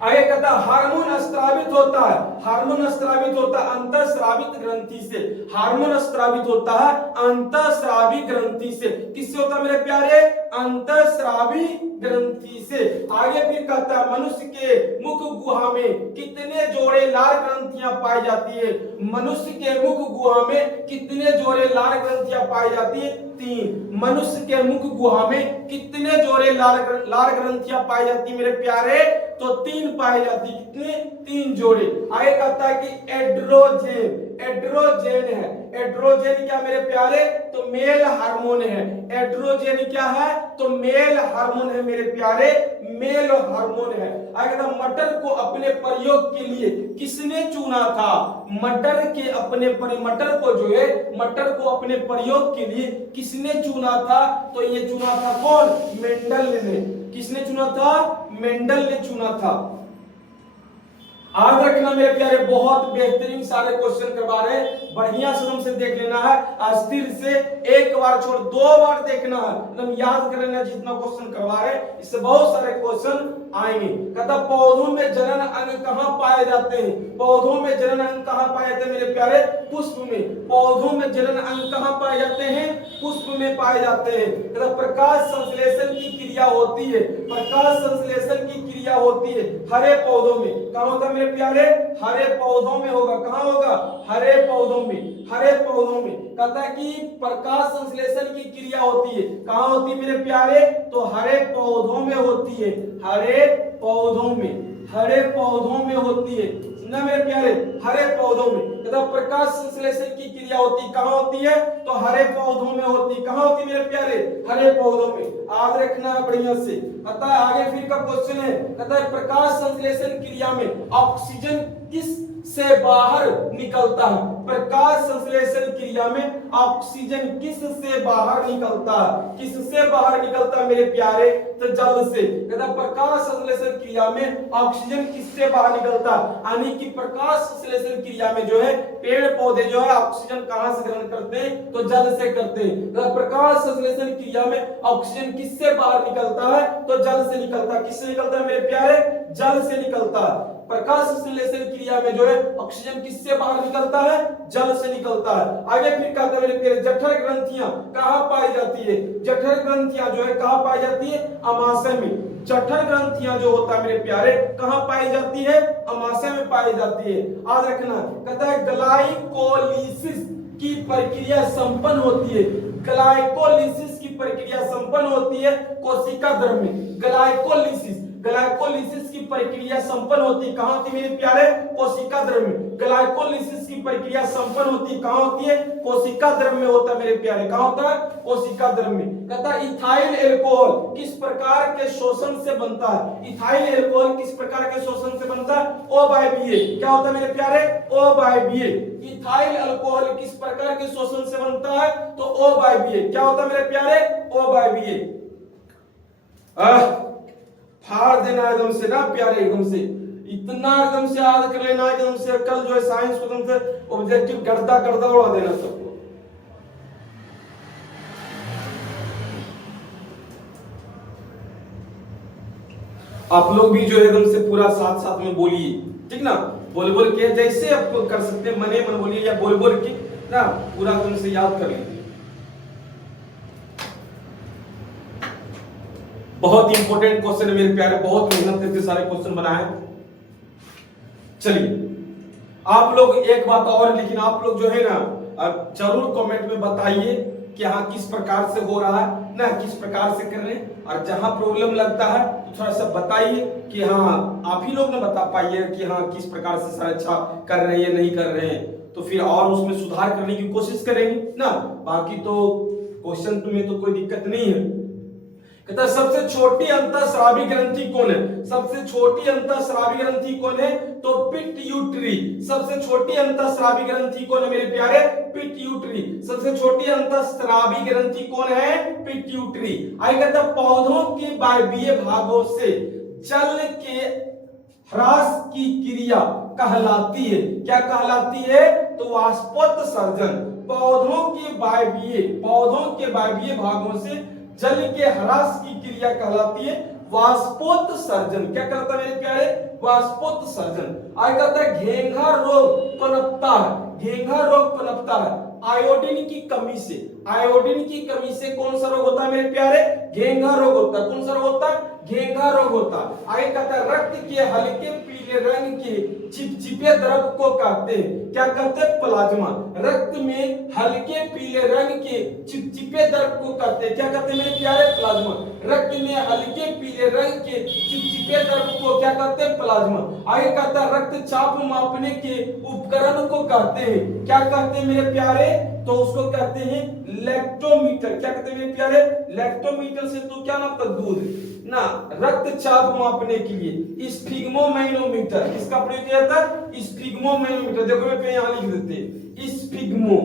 आगे कहता हार्मोन स्रावित होता है, हार्मोन स्रावित होता है अंतःस्रावित ग्रंथि से। हार्मोन स्रावित होता है अंतःस्रावी ग्रंथि से। किससे होता है मेरे प्यारे? अंतःस्रावी ग्रंथि से। आगे फिर कहता है मनुष्य के मुख गुहा में कितने जोड़े लार ग्रंथियां पाई जाती है? मनुष्य के मुख गुहा में कितने जोड़े लार ग्रंथियां पाई जाती है? 3। मनुष्य के मुख गुहा में कितने जोड़े लार ग्रंथियां पाई जाती है मेरे प्यारे? तो 3 पाई जाती। कितने? 3 जोड़े। आगे कहता है कि एड्रोजेन, एड्रोजेन है। एड्रोजेन क्या मेरे प्यारे? तो मेल हार्मोन है। एड्रोजेन क्या है? तो मेल हार्मोन है मेरे प्यारे, मेल हार्मोन है। आगे कहता मटर को अपने प्रयोग के लिए किसने चुना था? मटर के अपने मटर को जो है, मटर को अपने प्रयोग के लिए किसने चुना था? तो ये चुना था कौन? मेंडल ने। किसने चुना था? मेंडल ने चुना था। याद रखना मेरे प्यारे, बहुत बेहतरीन सारे क्वेश्चन करवा रहे हैं, बढ़िया से हमसे देख लेना है। अस्थिर से एक बार छोड़ 2 बार देखना है, एकदम याद कर लेना जितना क्वेश्चन करवा रहे हैं, इससे बहुत सारे क्वेश्चन आएंगे। कहता पौधों में जनन अंग कहां पाए जाते हैं? पौधों में जनन अंग कहां पाए जाते हैं मेरे प्यारे? पुष्प में। पौधों में जनन अंग कहां पाए जाते हैं? पुष्प में पाए जाते हैं। कहता प्रकाश संश्लेषण की क्रिया होती है, प्रकाश संश्लेषण की क्रिया होती है हरे पौधों में। कहां होता है मेरे प्यारे? हरे पौधों में होगा। कहां होगा? हरे पौधों में, हरे पौधों में। कहता है कि प्रकाश संश्लेषण की क्रिया होती है। कहां होती है मेरे प्यारे? तो हरे पौधों में होती है, हरे पौधों में, हरे पौधों में होती है ना मेरे प्यारे, हरे पौधों में। कहता प्रकाश संश्लेषण की क्रिया होती कहां होती है? तो हरे पौधों में होती। कहां होती मेरे प्यारे? हरे पौधों में। याद रखना है बढ़िया से। कहता है आगे फिर का क्वेश्चन है, कहता है प्रकाश संश्लेषण क्रिया में ऑक्सीजन किस से बाहर निकलता है? प्रकाश संश्लेषण क्रिया में ऑक्सीजन किस से बाहर निकलता है? किससे बाहर निकलता है मेरे प्यारे? तो जल से। कहता प्रकाश संश्लेषण क्रिया में ऑक्सीजन किससे बाहर निकलता है? यानी कि प्रकाश संश्लेषण क्रिया में जो है पेड़ पौधे जो है ऑक्सीजन कहां से ग्रहण करते हैं? तो जल से करते हैं। तो प्रकाश संश्लेषण क्रिया में ऑक्सीजन किससे बाहर निकलता है? तो जल से निकलता है। किससे निकलता है मेरे प्यारे? जल से निकलता है। प्रकाश संश्लेषण क्रिया में जो है ऑक्सीजन किससे बाहर निकलता है? जल से निकलता है। आगे फिर कहता है मेरे प्यारे जठर ग्रंथियां कहां पाई जाती है? जठर ग्रंथियां जो है कहां पाई जाती है? अमाशय में। जठर ग्रंथियां जो होता है मेरे प्यारे कहां पाई जाती है? अमाशय में पाई जाती है। याद रखना। कहता है ग्लाइकोलिसिस की प्रक्रिया संपन्न होती है। ग्लाइकोलिसिस की प्रक्रिया संपन्न होती है कोशिका द्रव में। ग्लाइकोलिसिस, ग्लाइकोलिसिस की प्रक्रिया संपन्न होती कहां होती मेरे प्यारे? कोशिका द्रव में। ग्लाइकोलिसिस की प्रक्रिया संपन्न होती कहां होती है? कोशिका द्रव में होता है मेरे प्यारे। कहां होता है? कोशिका द्रव में। कहता है इथाइल एल्कोहल किस प्रकार के शोषण से बनता है? इथाइल एल्कोहल किस प्रकार के शोषण से बनता है? O by Ba। क्या होता है मेरे प्यारे? O by Ba। Ethyl alcohol किस प्रकार के शोषण से बनता है? तो O by Ba। क्या होता है मेरे प्यारे? O by Ba। फाड़ देना एकदम से ना प्यारे, एकदम से इतना एकदम से याद कर लेना एकदम से। कल जो है साइंस को एकदम से ऑब्जेक्टिव गर्दा गर्दा उड़ा देना सबको। आप लोग भी जो है एकदम से पूरा साथ साथ में बोलिए, ठीक ना? बोल बोल के जैसे आप कर सकते हैं, मने मन बोलिए या बोल बोल के ना पूरा एकदम से याद कर लीजिए। बहुत इंपॉर्टेंट क्वेश्चन है मेरे प्यारे, बहुत मेहनत करके सारे क्वेश्चन बनाए। चलिए आप लोग एक बात और, लेकिन आप लोग जो है ना जरूर कमेंट में बताइए कि हाँ किस प्रकार से हो रहा है ना, किस प्रकार से कर रहे हैं, और जहां प्रॉब्लम लगता है तो थोड़ा सा बताइए कि हाँ आप ही लोग ना बता पाइए कि हाँ किस प्रकार से सर अच्छा कर रहे हैं नहीं कर रहे हैं, तो फिर और उसमें सुधार करने की कोशिश करेंगे ना। बाकी तो क्वेश्चन में तो कोई दिक्कत नहीं है। कहता है सबसे छोटी अंतःस्रावी ग्रंथि कौन है? सबसे छोटी अंतःस्रावी ग्रंथि कौन है? तो पिट्यूटरी। सबसे छोटी अंतःस्रावी ग्रंथि कौन है मेरे प्यारे? पिट्यूटरी। सबसे छोटी अंतःस्रावी ग्रंथि कौन है? पिट्यूटरी। आगे कहता है पौधों के वायवीय भागों से जल के ह्रास की क्रिया कहलाती है, क्या कहलाती है? तो वाष्पोत्सर्जन। पौधों के वायवीय भागों से जल के ह्रास की क्रिया कहलाती है वाष्पोत्सर्जन। क्या कहता है मेरे प्यारे? वाष्पोत्सर्जन। आगे कहता है घेंघा रोग पनपता है। घेंघा रोग पनपता है आयोडीन की कमी से। आयोडीन की कमी से कौन सा रोग होता है मेरे प्यारे? घेंघा रोग होता है। कौन सा रोग होता है? घेंघा रोग होता है। आगे कहता है रक्त के हल्के पीले रंग के चिपचिपे द्रव को कहते हैं, क्या कहते हैं? प्लाज्मा। रक्त में हल्के पीले रंग के चिपचिपे द्रव को कहते हैं, क्या कहते हैं मेरे प्यारे? प्लाज्मा। रक्त में हल्के पीले रंग के चिपचिपे द्रव को क्या कहते हैं? प्लाज्मा। आगे कहता है रक्तचाप मापने के उपकरण को कहते हैं, क्या कहते हैं मेरे प्यारे? तो उसको कहते हैं लैक्टोमीटर। क्या कहते हैं मेरे प्यारे? लैक्टोमीटर से तो क्या नापता? दूध ना। रक्तचाप मापने के लिए स्फिग्मोमैनोमीटर, इसका प्रयोग किया जाता है स्फिग्मोमैनोमीटर। देखो मैं पे यहां लिख देते हैं स्फिग्मो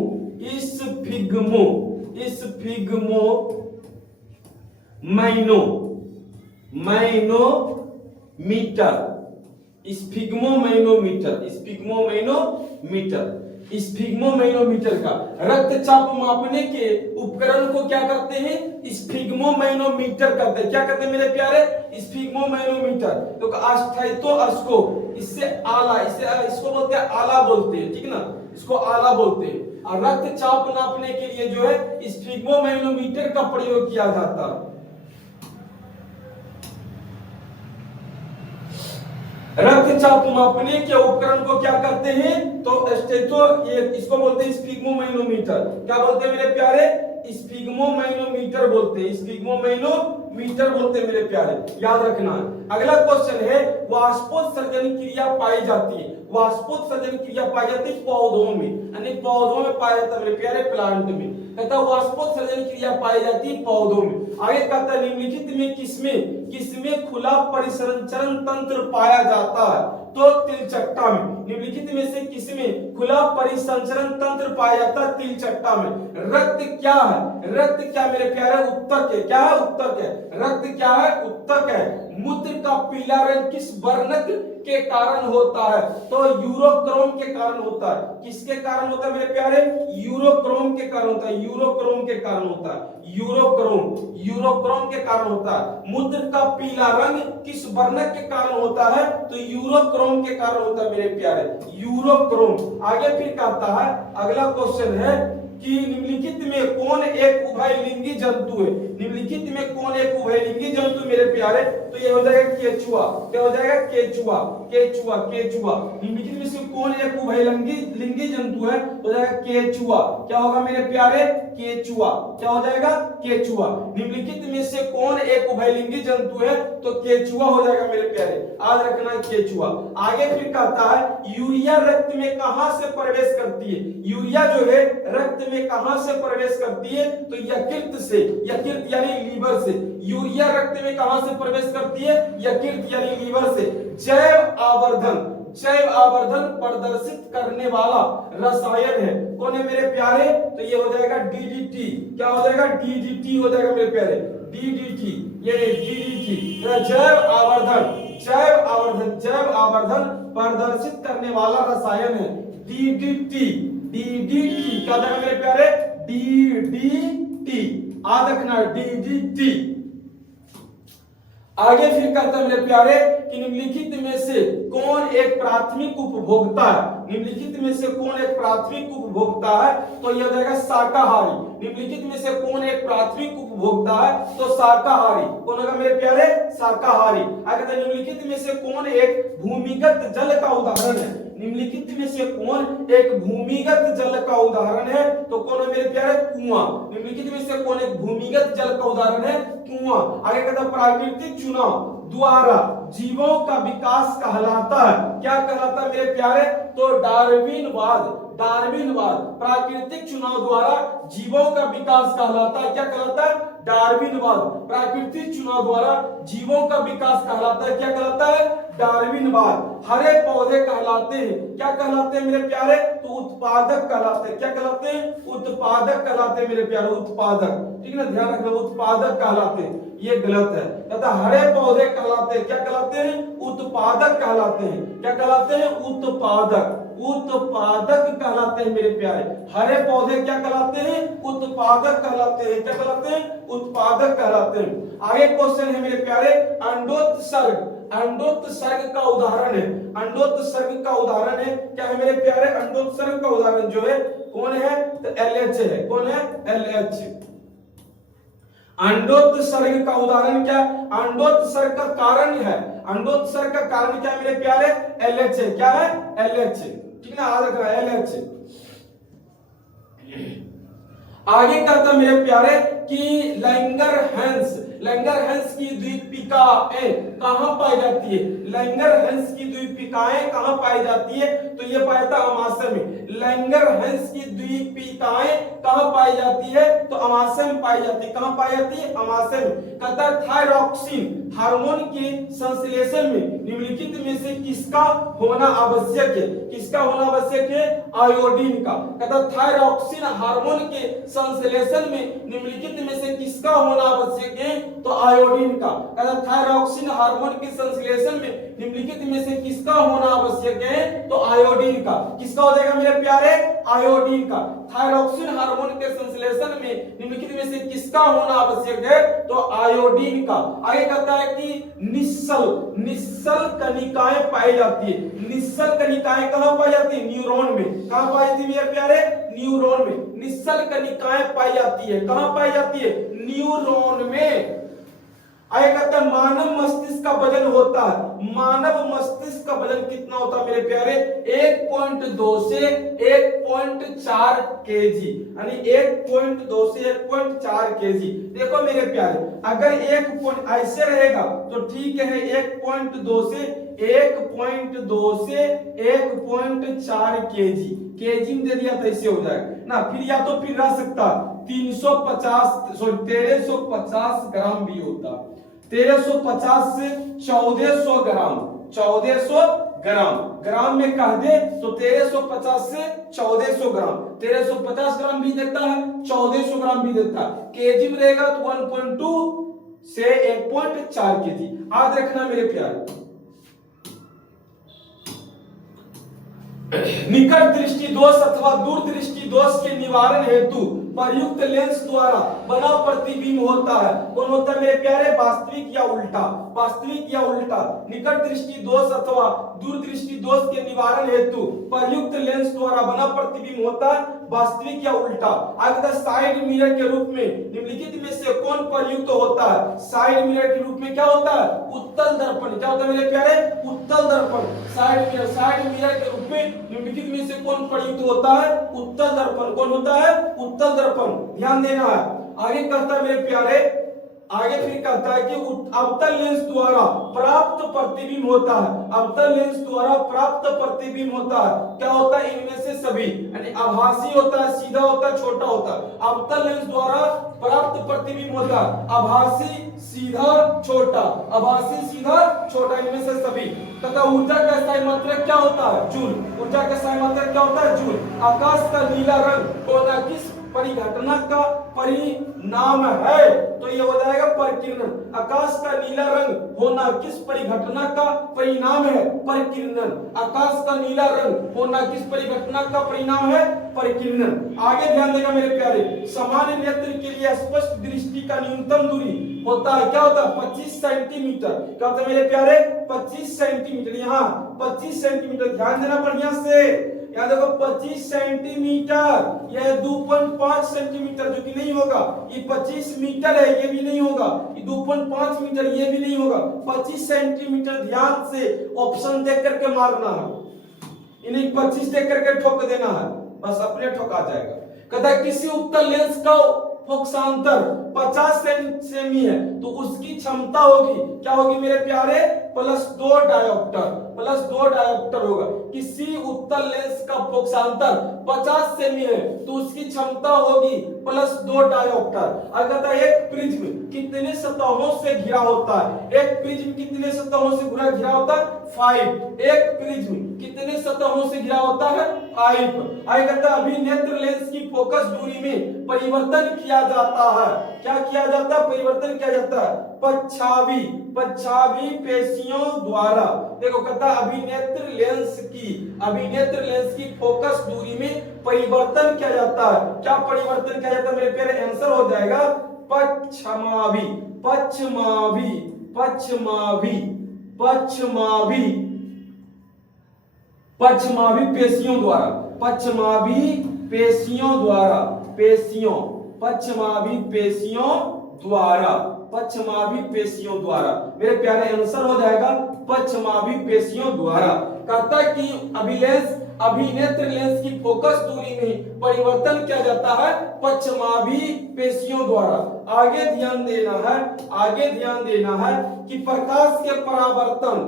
स्फिग्मोमैनोमीटर का रक्तचाप मापने के उपकरण को क्या करते हैं? स्फिग्मोमैनोमीटर कहते हैं। क्या कहते हैं मेरे प्यारे? स्फिग्मोमैनोमीटर। तो स्टेथोस्कोप, इससे आला, इसको बोलते हैं आला बोलते हैं, ठीक ना, इसको आला बोलते हैं। और रक्तचाप नापने के लिए जो है स्फिग्मोमैनोमीटर का प्रयोग किया जाता है। रक्तचाप मापने के उपकरण को क्या कहते हैं? तो इसको बोलते हैं स्फिग्मोमैनोमीटर। क्या बोलते हैं मेरे प्यारे? स्फिग्मोमैनोमीटर बोलते हैं, स्फिग्मोमैनोमीटर बोलते हैं मेरे प्यारे, याद रखना है। अगला क्वेश्चन है वाष्पोत्सर्जन क्रिया पाई जाती है। वाष्पोत्सर्जन क्रिया पाई जाती है पौधों में, यानी पौधों में पाया जाता है मेरे प्यारे, प्लांट में। कहता है वाष्पोत्सर्जन क्रिया पाई जाती है पौधों में। आगे कहता है निम्नलिखित में किसमें खुला परिसंचरण तंत्र पाया जाता है? तो तिलचट्टा में। निम्नलिखित में से किसमें खुला परिसंचरण तंत्र पाया जाता है? तिलचट्टा में। रक्त क्या है? रक्त क्या मेरे प्यारे? उत्तक है। क्या है? उत्तक है। रक्त क्या है? उत्तक है। मूत्र का पीला रंग किस वर्णक के कारण होता है? तो यूरोक्रोम के कारण होता है। किसके कारण होता है मेरे प्यारे? यूरोक्रोम के कारण होता है। यूरोक्रोम के कारण होता है। यूरोक्रोम के कारण होता है। मूत्र का पीला रंग किस वर्णक के कारण होता है? तो यूरोक्रोम के कारण होता है मेरे प्यारे, यूरोक्रोम। आगे फिर कहता है अगला क्वेश्चन है कि निम्नलिखित में कौन एक उभयलिंगी जंतु है? निम्नलिखित में कौन एक उभयलिंगी जंतु मेरे प्यारे? तो ये हो जाएगा केचुआ। क्या हो जाएगा? केचुआ। निम्नलिखित में से कौन एक उभयलिंगी जंतु है? हो जाएगा केचुआ। क्या होगा मेरे प्यारे? केचुआ। क्या हो जाएगा? केचुआ। निम्नलिखित में से कौन एक उभयलिंगी जंतु है? तो केचुआ हो जाएगा मेरे प्यारे, आज रखना है केचुआ। आगे फिर कहता है यूरिया रक्त में कहां से प्रवेश करती है? यूरिया जो है रक्त में कहां से प्रवेश करती है? तो यकृत से, यकृत यानी लीवर से। यूरिया रक्त में कहां से प्रवेश करती है? यकृत यानी लीवर से। जैव आवर्धन प्रदर्शित करने वाला रसायन है, कौन है मेरे प्यारे? तो ये हो जाएगा डीडीटी। क्या हो जाएगा? डीडीटी हो जाएगा मेरे प्यारे, डीडीटी। ये डीडीटी जैव आवर्धन प्रदर्शित करने वाला रसायन है डीडीटी। क्या जाएगा मेरे प्यारे? डीडीटी, याद रखना डीडीटी। आगे फिर कहता है मेरे प्यारे कि निम्नलिखित में से कौन एक प्राथमिक उपभोक्ता है, निम्नलिखित में से कौन एक प्राथमिक उपभोक्ता है, तो यह हो जाएगा शाकाहारी। निम्नलिखित में से कौन एक प्राथमिक उपभोक्ता है, तो शाकाहारी। कौन होगा मेरे प्यारे, शाकाहारी। अगर निम्नलिखित में से कौन एक भूमिगत जल का उदाहरण है, निम्नलिखित में से कौन एक भूमिगत जल का उदाहरण है, तो कौन है मेरे प्यारे, कुआं। निम्नलिखित में से कौन एक भूमिगत जल का उदाहरण है, कुआं। आगे कहता प्राकृतिक चुनाव द्वारा जीवों का विकास कहलाता है, क्या कहलाता है मेरे प्यारे, तो डार्विनवाद। डार्विनवाद प्राकृतिक चुनाव द्वारा जीवों का विकास कहलाता है, क्या कहलाता है, डार्विनवाद। प्राकृतिक चुनाव द्वारा जीवों का विकास कहलाता है, क्या कहलाता है, डार्विनवाद। हरे पौधे कहलाते हैं, क्या कहलाते हैं मेरे प्यारे, तो उत्पादक कहलाते हैं, क्या कहलाते हैं, उत्पादक कहलाते हैं मेरे प्यारे, उत्पादक। ठीक है ना, ध्यान रखना, उत्पादक कहलाते हैं, ये गलत है। कहता हरे पौधे कहलाते हैं, क्या कहलाते हैं, उत्पादक कहलाते हैं, क्या कहलाते हैं, उत्पादक। उत्पादक कहलाते हैं मेरे प्यारे। हरे पौधे क्या कहलाते हैं, उत्पादक कहलाते हैं, क्या कहलाते हैं, उत्पादक कहलाते हैं। आगे क्वेश्चन है मेरे प्यारे, अंडोत्सर्ग। अंडोत्सर्ग का उदाहरण है, अंडोत्सर्ग का उदाहरण है, क्या है मेरे प्यारे, अंडोत्सर्ग का उदाहरण जो है कौन है, तो LH है। कौन है, LH। अंडोत्सर्ग का उदाहरण क्या, अंडोत्सर्ग का कारण है, अंडोत्सर्ग का कारण क्या है मेरे प्यारे, LH है। क्या है, LH। ठीक है ना, याद रखना, LH। आगे कहता मेरे प्यारे कि लैंगरहैंस, लैंगरहैंस की द्वीपिकाएं कहां पाई जाती है, लैंगरहैंस की द्वीपिकाएं कहां पाई जाती है, तो ये पाया था अमाशय में। लैंगरहैंस की द्वीपिकाएं कहां पाई जाती है, तो अमाशय में पाई जाती है। कहां पाई जाती है, अमाशय में। कहता है थायरॉक्सिन हार्मोन के संश्लेषण में निम्नलिखित में से किसका होना आवश्यक है, किसका होना आवश्यक है, आयोडीन का। कहता है थायरॉक्सिन हार्मोन के संश्लेषण में निम्नलिखित में से किसका होना आवश्यक है, तो आयोडीन का। कहता थायरॉक्सिन हार्मोन के संश्लेषण में निम्नलिखित में से किसका होना आवश्यक है, तो आयोडीन का। किसका हो जाएगा मेरे प्यारे, आयोडीन का। थायरॉक्सिन हार्मोन के संश्लेषण में निम्नलिखित में से किसका होना आवश्यक है, तो आयोडीन का। आगे कहता है कि निश्चल, निश्चल कणिकाएं पाई जाती है। निश्चल कणिकाएं कहां पाई जाती है, न्यूरॉन में। कहां पाई जाती है मेरे प्यारे, न्यूरॉन में। निश्चल कणिकाएं पाई जाती है, कहां पाई जाती है, न्यूरॉन में। आगे कहता है मानव मस्तिष्क का वजन होता है, मानव मस्तिष्क का वजन कितना होता है मेरे प्यारे, 1.2 से 1.4 केजी, यानी 1.2 से 1.4 केजी। देखो मेरे प्यारे, अगर 1 ऐसे रहेगा तो ठीक है, 1.2 से 1.4 केजी, केजी में दे दिया तो ऐसे हो जाएगा ना। फिर या तो फिर रह सकता 1350 ग्राम भी होता, 1350 से 1400 ग्राम, 1400 ग्राम, ग्राम में कह दे तो 1350 से 1400 ग्राम, 1350 ग्राम भी देता है, 1400 ग्राम भी देता है। केजी में रहेगा तो 1.2 से 1.4 केजी। याद रखना मेरे प्यारे। निकट दृष्टि दोष अथवा दूर दृष्टि दोष के निवारण हेतु प्रयुक्त लेंस द्वारा बना प्रतिबिंब होता है। कौन होता है मेरे प्यारे, वास्तविक या उल्टा, वास्तविक या उल्टा। निकट दृष्टि दोष अथवा दूर दृष्टि दोष के निवारण हेतु प्रयुक्त लेंस द्वारा बना प्रतिबिंब होता है, वास्तविक या उल्टा। आगे साइड मिरर के रूप में निम्नलिखित में से कौन प्रयुक्त होता है, साइड मिरर के रूप में क्या होता है, उत्तल दर्पण। क्या होता है मेरे प्यारे, उत्तल दर्पण। साइड मिरर, साइड मिरर के रूप में निम्नलिखित में से कौन प्रयुक्त होता है, उत्तल दर्पण। कौन होता है, उत्तल दर्पण। ध्यान देना है। आगे कहता है मेरे प्यारे, आगे फिर कहता है कि अवतल लेंस द्वारा प्राप्त प्रतिबिंब होता है, अवतल लेंस द्वारा प्राप्त प्रतिबिंब होता है। क्या होता है, इनमें से सभी, यानी आभासी होता है, सीधा होता है, छोटा होता है। अवतल लेंस द्वारा प्राप्त प्रतिबिंब होता है आभासी, सीधा, छोटा, आभासी, सीधा, छोटा, इनमें से सभी। तथा ऊर्जा का स्थायी मात्रक क्या होता है, जूल। ऊर्जा का स्थायी मात्रक क्या होता है, जूल। आकाश का नीला रंग होता है किस परिघटना का परिणाम है, तो ये हो जाएगा परिकिरणन। आकाश का नीला रंग होना किस परिघटना का परिणाम है? परिकिरणन। आकाश का नीला रंग होना किस परिघटना का परिणाम है? परिकिरणन। आगे ध्यान देगा मेरे प्यारे, सामान्य नेत्र के लिए स्पष्ट दृष्टि का न्यूनतम दूरी होता है, क्या होता है? 25 सेंटीमीटर। क्या होता है मेरे प्यारे? 25 सेंटीमीटर। यहाँ 25 सेंटीमीटर, ध्यान देना बढ़िया से। यहाँ देखो 25 सेंटीमीटर, यह 2.5 सेंटीमीटर जो कि नहीं होगा, ये 25 मीटर है, ये भी नहीं होगा, ये 2.5 मीटर, ये भी नहीं होगा, 25 सेंटीमीटर। ध्यान से ऑप्शन देख करके मारना है, इन्हें 25 देख करके ठोक देना है, बस अपने ठोका जाएगा। कहता है किसी उत्तल लेंस का फोकसांतर 50 सेमी है तो उसकी क्षमता होगी, क्या होगी मेरे प्यारे? +2 डायोप्टर, +2 डायोप्टर होगा। किसी उत्तल लेंस का फोकसांतर 50 सेमी है तो उसकी क्षमता होगी +2 डायोप्टर। अगर एक प्रिज्म कितने सतहों से घिरा होता है? एक प्रिज्म कितने सतहों से घिरा होता है? 5। एक प्रिज्म कितने सतहों से घिरा होता है? 5। कहता है अभिनेत्र लेंस की फोकस दूरी में परिवर्तन किया जाता है। क्या किया जाता है? परिवर्तन किया जाता है पच्छावी पेशियों द्वारा। देखो कहता है अभिनेत्र लेंस की फोकस दूरी में परिवर्तन किया जाता है। क्या परिवर्तन किया जाता है मेरे प्यारे? आंसर हो जाएगा पच्छमावी पेशियों द्वारा, पच्छमावी पेशियों द्वारा मेरे प्यारे आंसर हो जाएगा पच्छमावी पेशियों द्वारा। कहता है कि अभिनेत्र लेंस की फोकस दूरी में परिवर्तन किया जाता है पच्छमावी पेशियों द्वारा। आगे ध्यान देना है कि प्रकाश के परावर्तन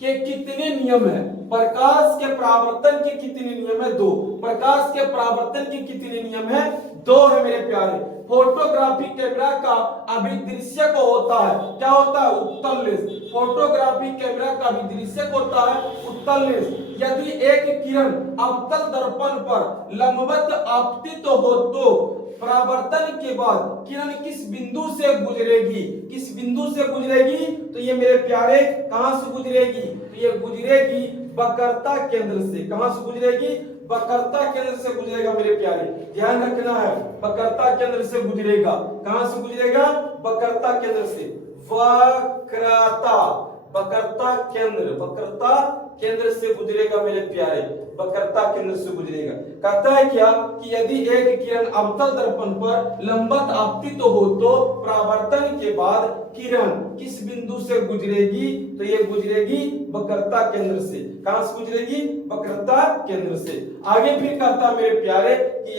के कितने नियम है? प्रकाश के परावर्तन के कितने नियम है? 2। प्रकाश के परावर्तन के कितने नियम है? 2 है मेरे प्यारे। फोटोग्राफी कैमरा का अभिदृश्यक होता है, क्या होता है? उत्तल लेंस। फोटोग्राफी कैमरा का अभिदृश्यक होता है उत्तल लेंस। यदि एक किरण अवतल दर्पण पर लंबवत आपतित हो तो परावर्तन के बाद किरण किस बिंदु से गुजरेगी? किस बिंदु से गुजरेगी? तो ये मेरे प्यारे कहां से गुजरेगी? तो ये गुजरेगी वक्रता केंद्र से। कहां से गुजरेगी? वक्रता केंद्र से गुजरेगा मेरे प्यारे, ध्यान रखना है। वक्रता केंद्र से गुजरेगा। कहां से गुजरेगा? वक्रता केंद्र से। वक्रता केंद्र से गुजरेगा मेरे प्यारे, वक्रता केंद्र से गुजरेगा। कहता है क्या कि यदि एक किरण अवतल दर्पण पर लंबवत आपतित हो तो परावर्तन के बाद किरण किस बिंदु से गुजरेगी? तो ये गुजरेगी वक्रता केंद्र से। कहां से गुजरेगी? वक्रता केंद्र से। आगे फिर कहता मेरे प्यारे कि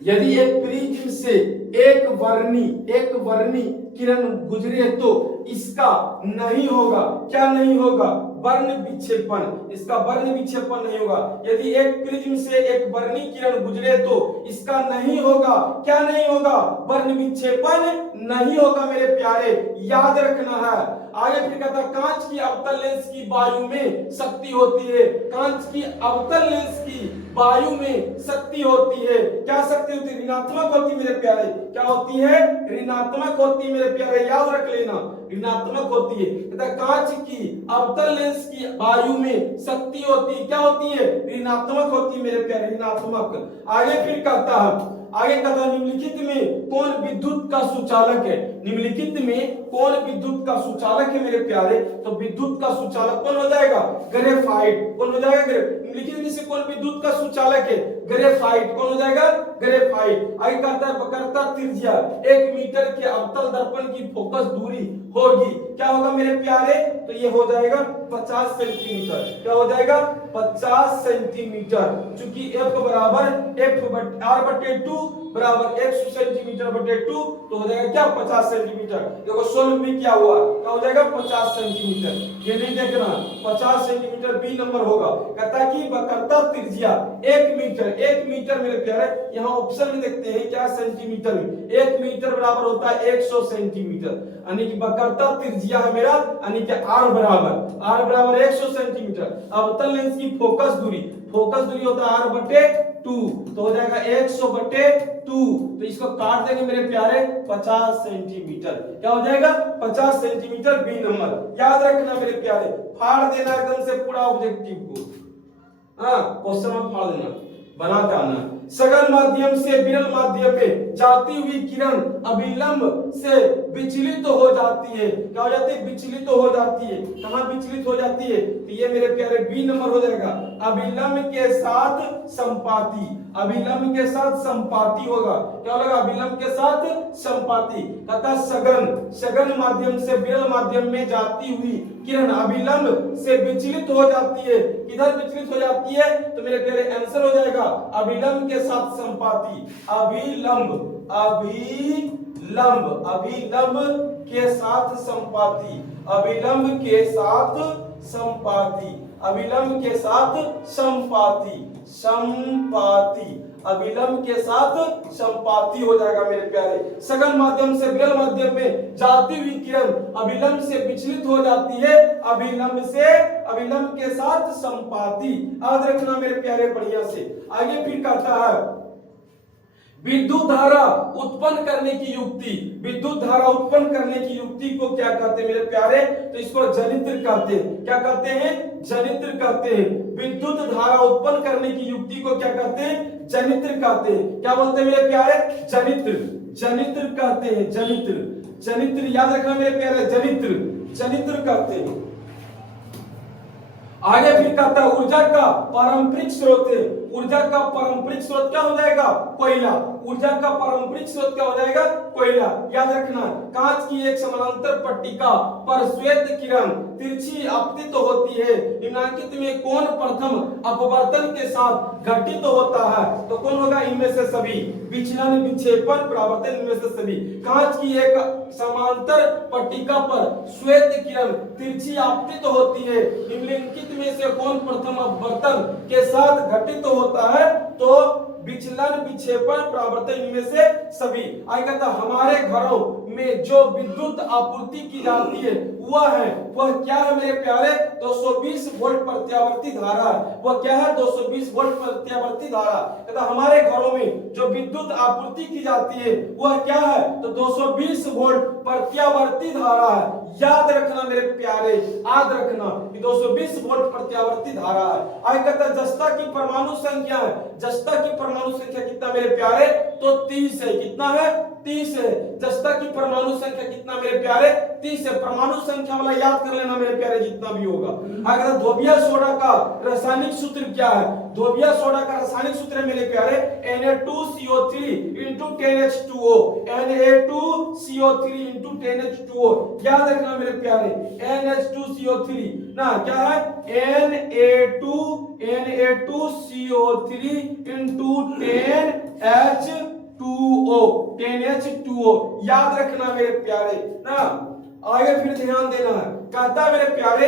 यदि एक प्रिज्म से एक वर्णी किरण गुजरे तो इसका नहीं होगा, क्या नहीं होगा? वर्ण विक्षेपण। इसका वर्ण विक्षेपण नहीं होगा। यदि एक प्रिज्म से एक वर्णी किरण गुजरे तो इसका नहीं होगा, क्या नहीं होगा? वर्ण विक्षेपण नहीं होगा मेरे प्यारे, याद रखना है। आगे फिर कहता कांच की अवतल लेंस की वायु में शक्ति होती है। कांच की अवतल लेंस की वायु में शक्ति होती है। क्या शक्ति होती है? ऋणात्मक होती है मेरे प्यारे। क्या होती है? ऋणात्मक होती है मेरे प्यारे, याद रख लेना, ऋणात्मक होती है। कहता कांच की अवतल लेंस की वायु में शक्ति होती है, क्या होती है? ऋणात्मक होती है मेरे प्यारे, ऋणात्मक। आगे फिर कहता है निम्नलिखित में कौन विद्युत का सुचालक है? निम्नलिखित में कौन विद्युत का सुचालक है मेरे प्यारे? तो विद्युत का सुचालक कौन हो जाएगा? ग्रेफाइट। कौन हो जाएगा? निम्नलिखित में से कौन विद्युत का सुचालक है? ग्रेफाइट। कौन हो जाएगा? ग्रेफाइट। आगे कहता है वक्रता त्रिज्या 1 मीटर के अवतल दर्पण की फोकस दूरी होगी, क्या होगा मेरे प्यारे? तो ये हो जाएगा 50 सेंटीमीटर। क्या हो जाएगा? 50 सेंटीमीटर। चूंकि F बराबर R/2 बराबर 100 सेंटीमीटर बटे 2 तो हो जाएगा क्या? 50 सेंटीमीटर। देखो सोल्व भी क्या हुआ? क्या हो जाएगा? 50 सेंटीमीटर। ये नहीं देखना, 50 सेंटीमीटर बी नंबर होगा। कहता है कि वक्रता त्रिज्या 1 मीटर मेरे प्यारे, यहाँ ऑप्शन में देखते हैं क्या सेंटीमीटर में। 1 मीटर बराबर होता है 100 सेंटीमीटर, यानी कि वक्रता त्रिज्या है मेरा, यानी कि R बराबर 100 सेंटीमीटर। अवतल लेंस की फोकस दूरी होता है R/2 2, तो हो जाएगा 100/2। तो इसको काट देंगे मेरे प्यारे 50 सेंटीमीटर। क्या हो जाएगा 50 सेंटीमीटर बी नंबर। याद रखना मेरे प्यारे, फाड़ देना एकदम से पूरा ऑब्जेक्टिव को। हाँ, क्वेश्चन में फाड़ देना, बना के आना। सघन माध्यम से विरल माध्यम में जाती हुई किरण अभिलंब से विचलित हो जाती है। क्या हो जाती है? विचलित हो जाती है। कहां विचलित हो जाती है? तो ये मेरे प्यारे बी नंबर हो जाएगा। अभिलंब के साथ संपाती, अभिलंब के साथ संपाती होगा। क्या होगा? अभिलंब के साथ संपाती। तथा सघन माध्यम से विरल माध्यम में जाती हुई किरण अभिलंब से विचलित हो जाती है। किधर विचलित हो जाती है? तो मेरे प्यारे आंसर हो जाएगा अभिलंब के साथ संपाती। अभिलंब के साथ संपाती, अभिलंब के साथ संपाती, अभिलंब के साथ संपाती, अभिलंब के साथ संपाती हो जाएगा मेरे प्यारे। सघन माध्यम से विरल माध्यम में जाती हुई किरण अभिलंब से विचलित हो जाती है, अभिलंब के साथ संपाती। याद रखना मेरे प्यारे बढ़िया से। आगे फिर कहता है विद्युत धारा उत्पन्न करने की युक्ति। विद्युत धारा उत्पन्न करने की युक्ति को क्या कहते हैं मेरे प्यारे? तो इसको जनित्र कहते हैं। क्या कहते हैं? जनित्र कहते हैं। विद्युत धारा उत्पन्न करने की युक्ति को क्या कहते हैं? जनित्र कहते हैं। क्या बोलते हैं मेरे प्यारे? जनित्र कहते हैं। जनित्र याद रखना मेरे प्यारे, जनित्र कहते हैं। आगे फिर कहता है ऊर्जा का पारंपरिक स्रोत है। ऊर्जा का पारंपरिक स्रोत क्या हो जाएगा? कोयला। ऊर्जा का पारंपरिक स्रोत क्या हो जाएगा? कोयला। याद रखना, कांच की एक समानांतर पट्टिका पर श्वेत किरण तिरछी आपतित होती है। निम्नलिखित में कौन प्रथम अपवर्तन के साथ घटित होता है? तो कौन होगा? इनमें से सभी। विचलन, विक्षेपण, परावर्तन, इनमें से सभी। कांच की एक समांतर पट्टिका पर श्वेत किरण तिरछी आपतित होती है। निम्नलिखित में से कौन प्रथम अपवर्तन के साथ घटित होता है? तो विचलन, विक्षेपण, परावर्तन, इनमें से सभी। आगे कहता हमारे घरों में जो विद्युत आपूर्ति की जाती है वह क्या है मेरे प्यारे? 220 वोल्ट प्रत्यावर्ती धारा है। वह क्या है? 220 वोल्ट प्रत्यावर्ती धारा। कहता हमारे घरों में जो विद्युत आपूर्ति की जाती है वह क्या है? तो 220 वोल्ट प्रत्यावर्ती धारा है। याद रखना मेरे प्यारे, याद रखना कि 220 वोल्ट प्रत्यावर्ती धारा है। आगे कहता जस्ता की परमाणु संख्या है। जस्ता की परमाणु संख्या कितना मेरे प्यारे? तो 30 है। कितना है? 30 है। जस्ता की परमाणु संख्या कितना मेरे प्यारे? 30 है। परमाणु संख्या वाला याद कर लेना मेरे प्यारे जितना भी होगा। अगर धोबिया सोडा का रासायनिक सूत्र क्या है? धोबिया सोडा का रासायनिक सूत्र है मेरे प्यारे Na2CO3 * 10H2O। Na2CO3 * 10H2O। याद रखना मेरे प्यारे NH2CO3 ना क्या है? Na2CO3 * 10H2O। याद रखना मेरे प्यारे ना। आगे फिर ध्यान देना है। कहता है मेरे प्यारे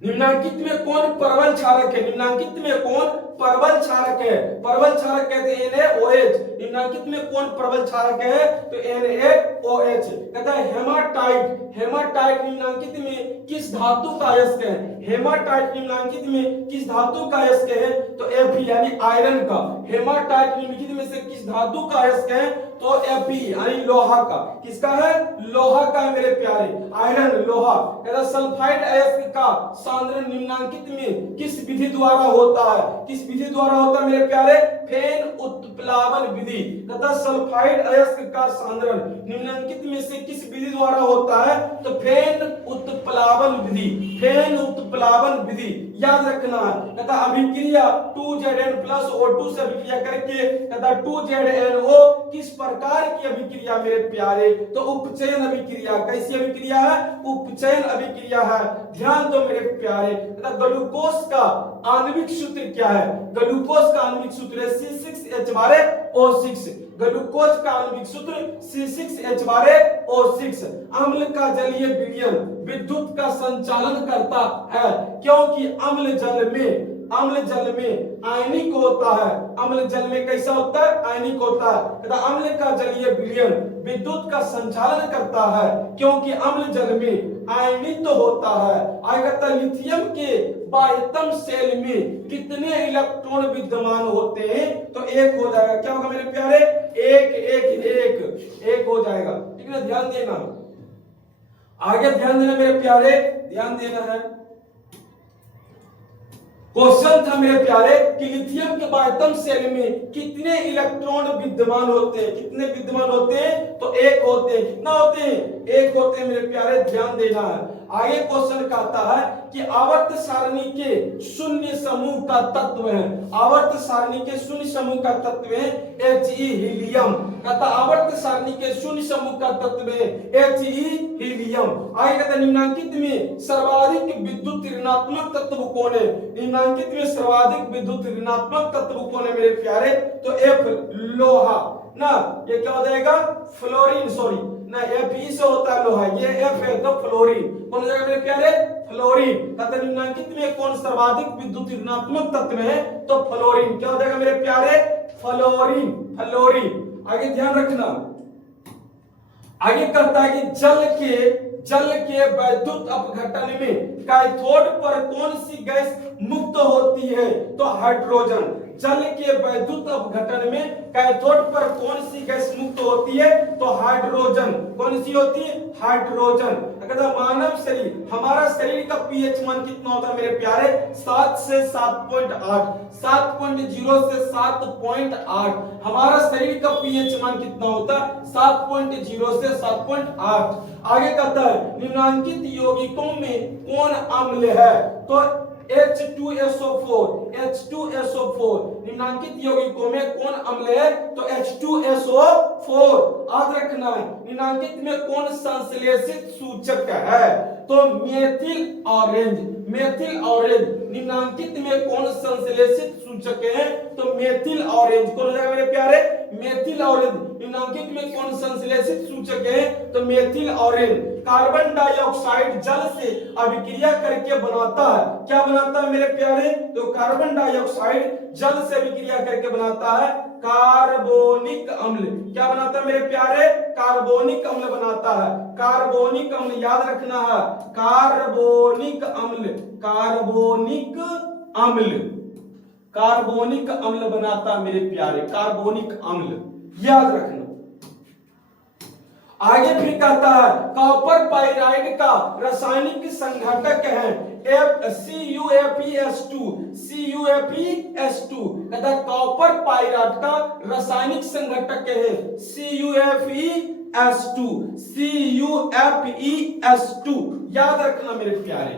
निम्नलिखित में कौन परवल क्षारक है? निम्नलिखित में कौन परवल क्षारक है? परवल क्षारक कहते हैं NaOH। निम्नलिखित में कौन परवल क्षारक है? तो NaOH। कहता है हेमाटाइट। हेमाटाइट निम्नलिखित में किस धातु का अयस्क है? हेमाटाइट निम्नलिखित में किस धातु का अयस्क है? तो Fe यानी आयरन का। हेमाटाइट निम्नलिखित में से किस धातु का अयस्क है? तो Fe यानी लोहा का। किसका है? लोहा का है मेरे प्यारे, आयरन, लोहा। कहता सल्फाइड अयस्क का सांद्रण निम्नलिखित में किस विधि द्वारा होता है? किस विधि द्वारा होता है मेरे प्यारे? फेन उत्प्लावन विधि। तथा सल्फाइड अयस्क का सांद्रण निम्नलिखित में से किस विधि द्वारा होता है? तो फेन उत्प्लावन विधि। फेन उत्प्लावन विधि याद रखना है। कहता अभिक्रिया 2Zn+O2 से अभिक्रिया करके कहता 2ZnO किस प्रकार की अभिक्रिया मेरे प्यारे? तो उपचयन अभिक्रिया। कैसी अभिक्रिया है? उपचयन अभिक्रिया है। ध्यान दो मेरे प्यारे। कहता ग्लूकोज का आणविक सूत्र क्या है? ग्लूकोज का आणविक सूत्र है C6H12O6। ग्लूकोज का आणविक सूत्र C6H12O6। अम्ल का जलीय विलयन विद्युत का संचालन करता है क्योंकि अम्ल जल में अम्ल जल में आयनिक होता है। अम्ल जल में कैसा होता है? आयनिक होता है। कहता अम्ल का जलीय विलयन विद्युत का संचालन करता है क्योंकि अम्ल जल में आयनित होता है। आगे कहता लिथियम के बाह्यतम शेल में कितने इलेक्ट्रॉन विद्यमान होते हैं? तो एक हो जाएगा। क्या होगा मेरे प्यारे? एक एक एक एक हो जाएगा। ठीक है, ध्यान देना, आगे ध्यान देना मेरे प्यारे, ध्यान देना है। क्वेश्चन था मेरे प्यारे कि लिथियम के बाह्यतम शेल में कितने इलेक्ट्रॉन विद्यमान होते हैं? कितने विद्यमान होते हैं? तो एक होते हैं। कितना होते हैं? एक होते हैं मेरे प्यारे, ध्यान देना है। आगे क्वेश्चन कहता है कि आवर्त सारणी के शून्य समूह का तत्व है। आवर्त सारणी के शून्य समूह का तत्व है He हीलियम। कहता आवर्त सारणी के शून्य समूह का तत्व है He हीलियम। आगे कहता निम्नांकित में सर्वाधिक विद्युत ऋणात्मक तत्व कौन है? निम्नांकित में सर्वाधिक विद्युत ऋणात्मक तत्व कौन है मेरे प्यारे? तो F लोहा ना, ये क्या हो जाएगा? फ्लोरीन, सॉरी ना, Fe से होता है लोहा, ये F है तो फ्लोरीन। कौन हो जाएगा मेरे प्यारे? फ्लोरीन। कहता निम्नांकित में कौन सर्वाधिक विद्युत ऋणात्मक तत्व है? तो फ्लोरीन। क्या हो जाएगा मेरे प्यारे? Fluorine, fluorine. आगे ध्यान रखना, आगे कहता है कि जल के वैद्युत अपघटन में कैथोड पर कौन सी गैस मुक्त होती है? तो हाइड्रोजन। जल के वैद्युत अपघटन में कैथोड पर कौन सी गैस मुक्त होती है? तो हाइड्रोजन। कौन सी होती है? हाइड्रोजन। अगर मानव शरीर, हमारा शरीर का पीएच मान कितना होता है मेरे प्यारे? 7 से 7.8, 7.0 से 7.8। हमारा शरीर का पीएच मान कितना होता है? 7.0 से 7.8। आगे कहता है निम्नांकित यौगिकों में कौन अम्ल है? तो H2SO4, H2SO4। निम्नांकित यौगिकों में कौन अम्ल है? तो H2SO4। याद रखना है निम्नांकित में कौन संश्लेषित सूचक है? तो मेथिल ऑरेंज, मेथिल ऑरेंज। निम्नांकित में कौन संश्लेषित सूचक है? तो मेथिल ऑरेंज। कौन हो जाएगा मेरे प्यारे? Methyl orange. निम्नांकित में कौन संश्लेषित सूचक है? तो मेथिल ऑरेंज। कार्बन डाइऑक्साइड जल से अभिक्रिया करके बनाता है, क्या बनाता है मेरे प्यारे? तो कार्बन डाइऑक्साइड जल से अभिक्रिया करके बनाता है कार्बोनिक अम्ल। क्या बनाता है मेरे प्यारे? कार्बोनिक अम्ल बनाता है। कार्बोनिक अम्ल याद रखना है, कार्बोनिक अम्ल, कार्बोनिक अम्ल, कार्बोनिक अम्ल बनाता है मेरे प्यारे, कार्बोनिक अम्ल याद रखना। आगे फिर कहता है कॉपर पाइराइड का रासायनिक संघटक है CuFeS2, CuFeS2। कहता है कॉपर पाइराइड का रासायनिक संघटक है CuFeS2, CuFeS2 याद रखना मेरे प्यारे।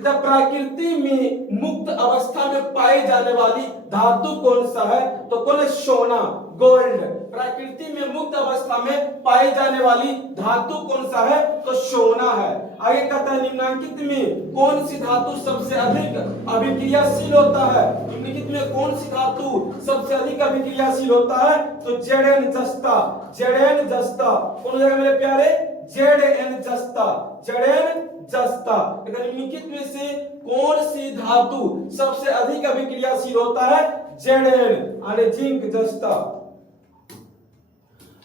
प्रकृति में मुक्त अवस्था में पाई जाने वाली धातु कौन सा है? तो कौन है? सोना, गोल्ड। प्रकृति में मुक्त अवस्था में पाई जाने वाली धातु कौन सा है? तो सोना है। आगे कहता है निम्नलिखित में कौन सी धातु सबसे अधिक अभिक्रियाशील होता है? निम्नलिखित में कौन सी धातु सबसे अधिक अभिक्रियाशील होता है? तो Zn जस्ता, Zn जस्ता। कौन हो जाएगा मेरे प्यारे? Zn जस्ता, Zn जस्ता। निम्नलिखित में से कौन सी धातु सबसे अधिक अभिक्रियाशील होता है? Zn यानी जिंक जस्ता।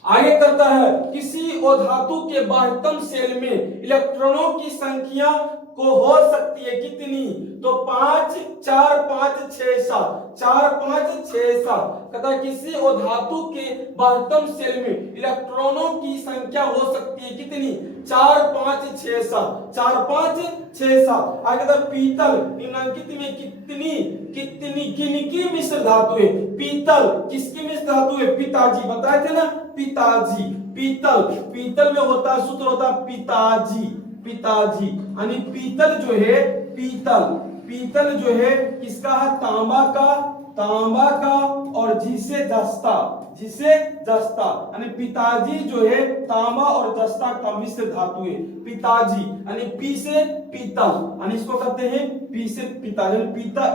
आगे करता है किसी अधातु के बाह्यतम शेल में इलेक्ट्रॉनों की संख्या को हो सकती है कितनी? तो 5, 4, 5, 6, 7, 4, 5, 6, 7। कहता है किसी अधातु के बाह्यतम शेल में इलेक्ट्रॉनों की संख्या हो सकती है कितनी? 4, 5, 6, 7, 4, 5, 6, 7। आगे कहता है पीतल निम्नलिखित में किनकी मिश्र धातु है? पीतल किसकी मिश्र धातु है? पिताजी, बताए थे ना पिताजी। पीतल में होता है, सूत्र होता है पिताजी, पिताजी। यानी पीतल जो है, पीतल जो है किसका है? तांबा का, और जिसे जस्ता, यानी पिताजी जो है तांबा और जस्ता का मिश्र धातु है। पिताजी यानी पी से पीतल, यानी इसको कहते हैं पी से पिता,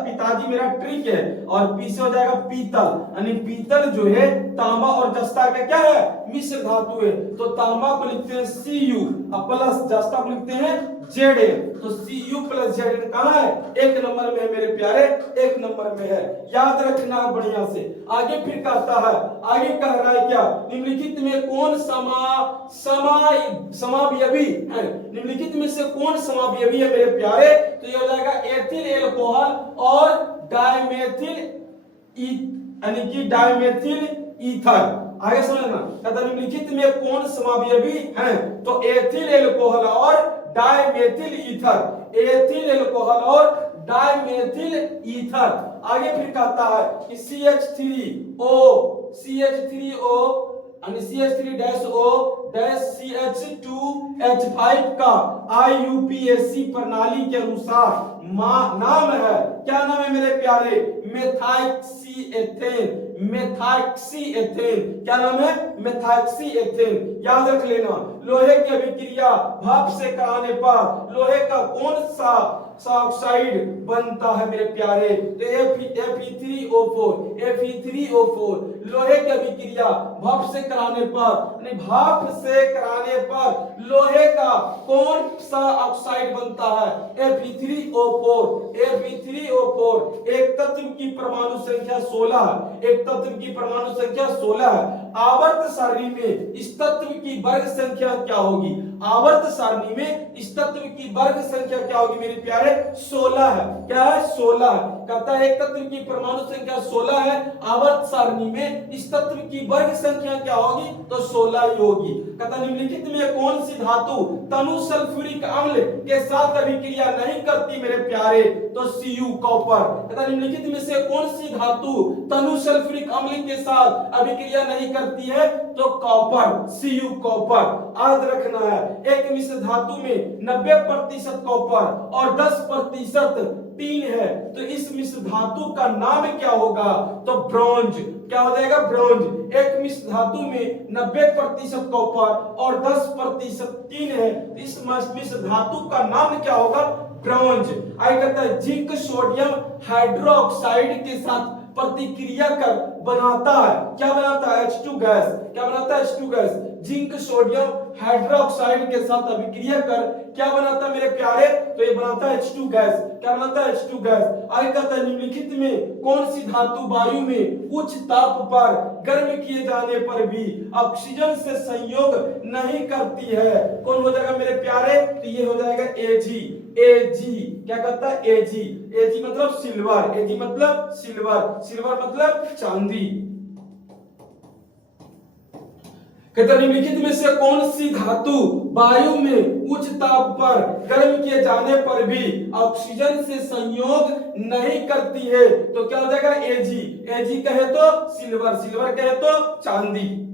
पिताजी मेरा ट्रिक है, और पी से हो जाएगा पीतल, यानी पीतल जो है तांबा और जस्ता का क्या है, मिश्र धातु है। तो तांबा को लिखते हैं Cu प्लस जस्ता को लिखते हैं Zn, तो Cu प्लस Zn कहाँ है, एक नंबर में है मेरे प्यारे, एक नंबर में है, याद रखना बढ़िया से। आगे फिर कहता है, आगे कह रहा है क्या, निम्नलिखित में कौन समावयवी है, निम्नलिखित में से कौन समावयवी है मेरे प्यारे, तो ये हो जाएगा एथिल एल्कोहल और डाइमेथिल यानी कि डाइमेथिल ईथर। आगे समझना, कहता निम्नलिखित में कौन समावयवी हैं, तो एथिल एल्कोहल और डाइमेथिल ईथर, एथिल एल्कोहल और डाइमेथिल ईथर। आगे फिर कहता है कि CH3O यानी CH3-O-CH2H5 का IUPAC प्रणाली के अनुसार नाम है, क्या नाम है मेरे प्यारे, मेथाक्सीएथेन, मेथाक्सीएथेन, क्या नाम है, मेथाक्सीएथेन। याद रख लेना, लोहे की अभिक्रिया भाप से कराने पर लोहे का कौन सा ऑक्साइड बनता है मेरे प्यारे, तो Fe3O4, Fe3O4। लोहे की अभिक्रिया भाप से कराने पर, भाप से कराने पर लोहे का कौन सा ऑक्साइड बनता है, Fe3O4, Fe3O4। एक तत्व की परमाणु संख्या 16 है, एक तत्व की परमाणु संख्या 16 है। आवर्त सारणी में इस तत्व की वर्ग संख्या क्या होगी, आवर्त सारणी में इस तत्व की वर्ग संख्या क्या होगी मेरे प्यारे, 16 है। क्या है, 16 है। कहता है एक तत्व की परमाणु संख्या 16 है, आवर्त सारणी में इस तत्व की वर्ग संख्या क्या होगी, तो 16 ही होगी। कहता निम्नलिखित में कौन सी धातु तनु सल्फ्यूरिक अम्ल के साथ अभिक्रिया नहीं करती मेरे प्यारे, तो Cu कॉपर। कहता निम्नलिखित में से कौन सी धातु तनु सल्फ्यूरिक अम्ल के साथ अभिक्रिया नहीं करती है, तो कॉपर, Cu कॉपर। याद रखना है, एक मिश्र धातु में 90% कॉपर और 10% टीन है, तो इस मिश्र धातु का नाम क्या होगा, तो ब्रॉन्ज। क्या हो जाएगा, ब्रॉन्ज। एक मिश्र धातु में 90% कॉपर और 10% टीन है, तो इस मिश्र धातु का नाम क्या होगा, ब्रॉन्ज। आगे कहता है जिंक सोडियम हाइड्रोक्साइड के साथ प्रतिक्रिया कर बनाता है, क्या बनाता है, H2 गैस। क्या बनाता है, H2 gas. Zinc sodium hydroxide के साथ अभिक्रिया कर क्या बनाता है मेरे प्यारे, तो ये बनाता है H2 गैस। क्या बनाता है, H2 गैस। आगे कहता है निम्नलिखित में कौन सी धातु वायु में उच्च ताप पर गर्म किए जाने पर भी ऑक्सीजन से संयोग नहीं करती है, कौन हो जाएगा मेरे प्यारे, तो ये हो जाएगा Ag। Ag क्या कहता है, Ag। Ag मतलब सिल्वर, Ag मतलब सिल्वर, सिल्वर मतलब चांदी। कहता निम्नलिखित में से कौन सी धातु वायु में उच्च ताप पर गर्म किए जाने पर भी ऑक्सीजन से संयोग नहीं करती है, तो क्या हो जाएगा, Ag। Ag कहे तो सिल्वर, सिल्वर कहे तो चांदी।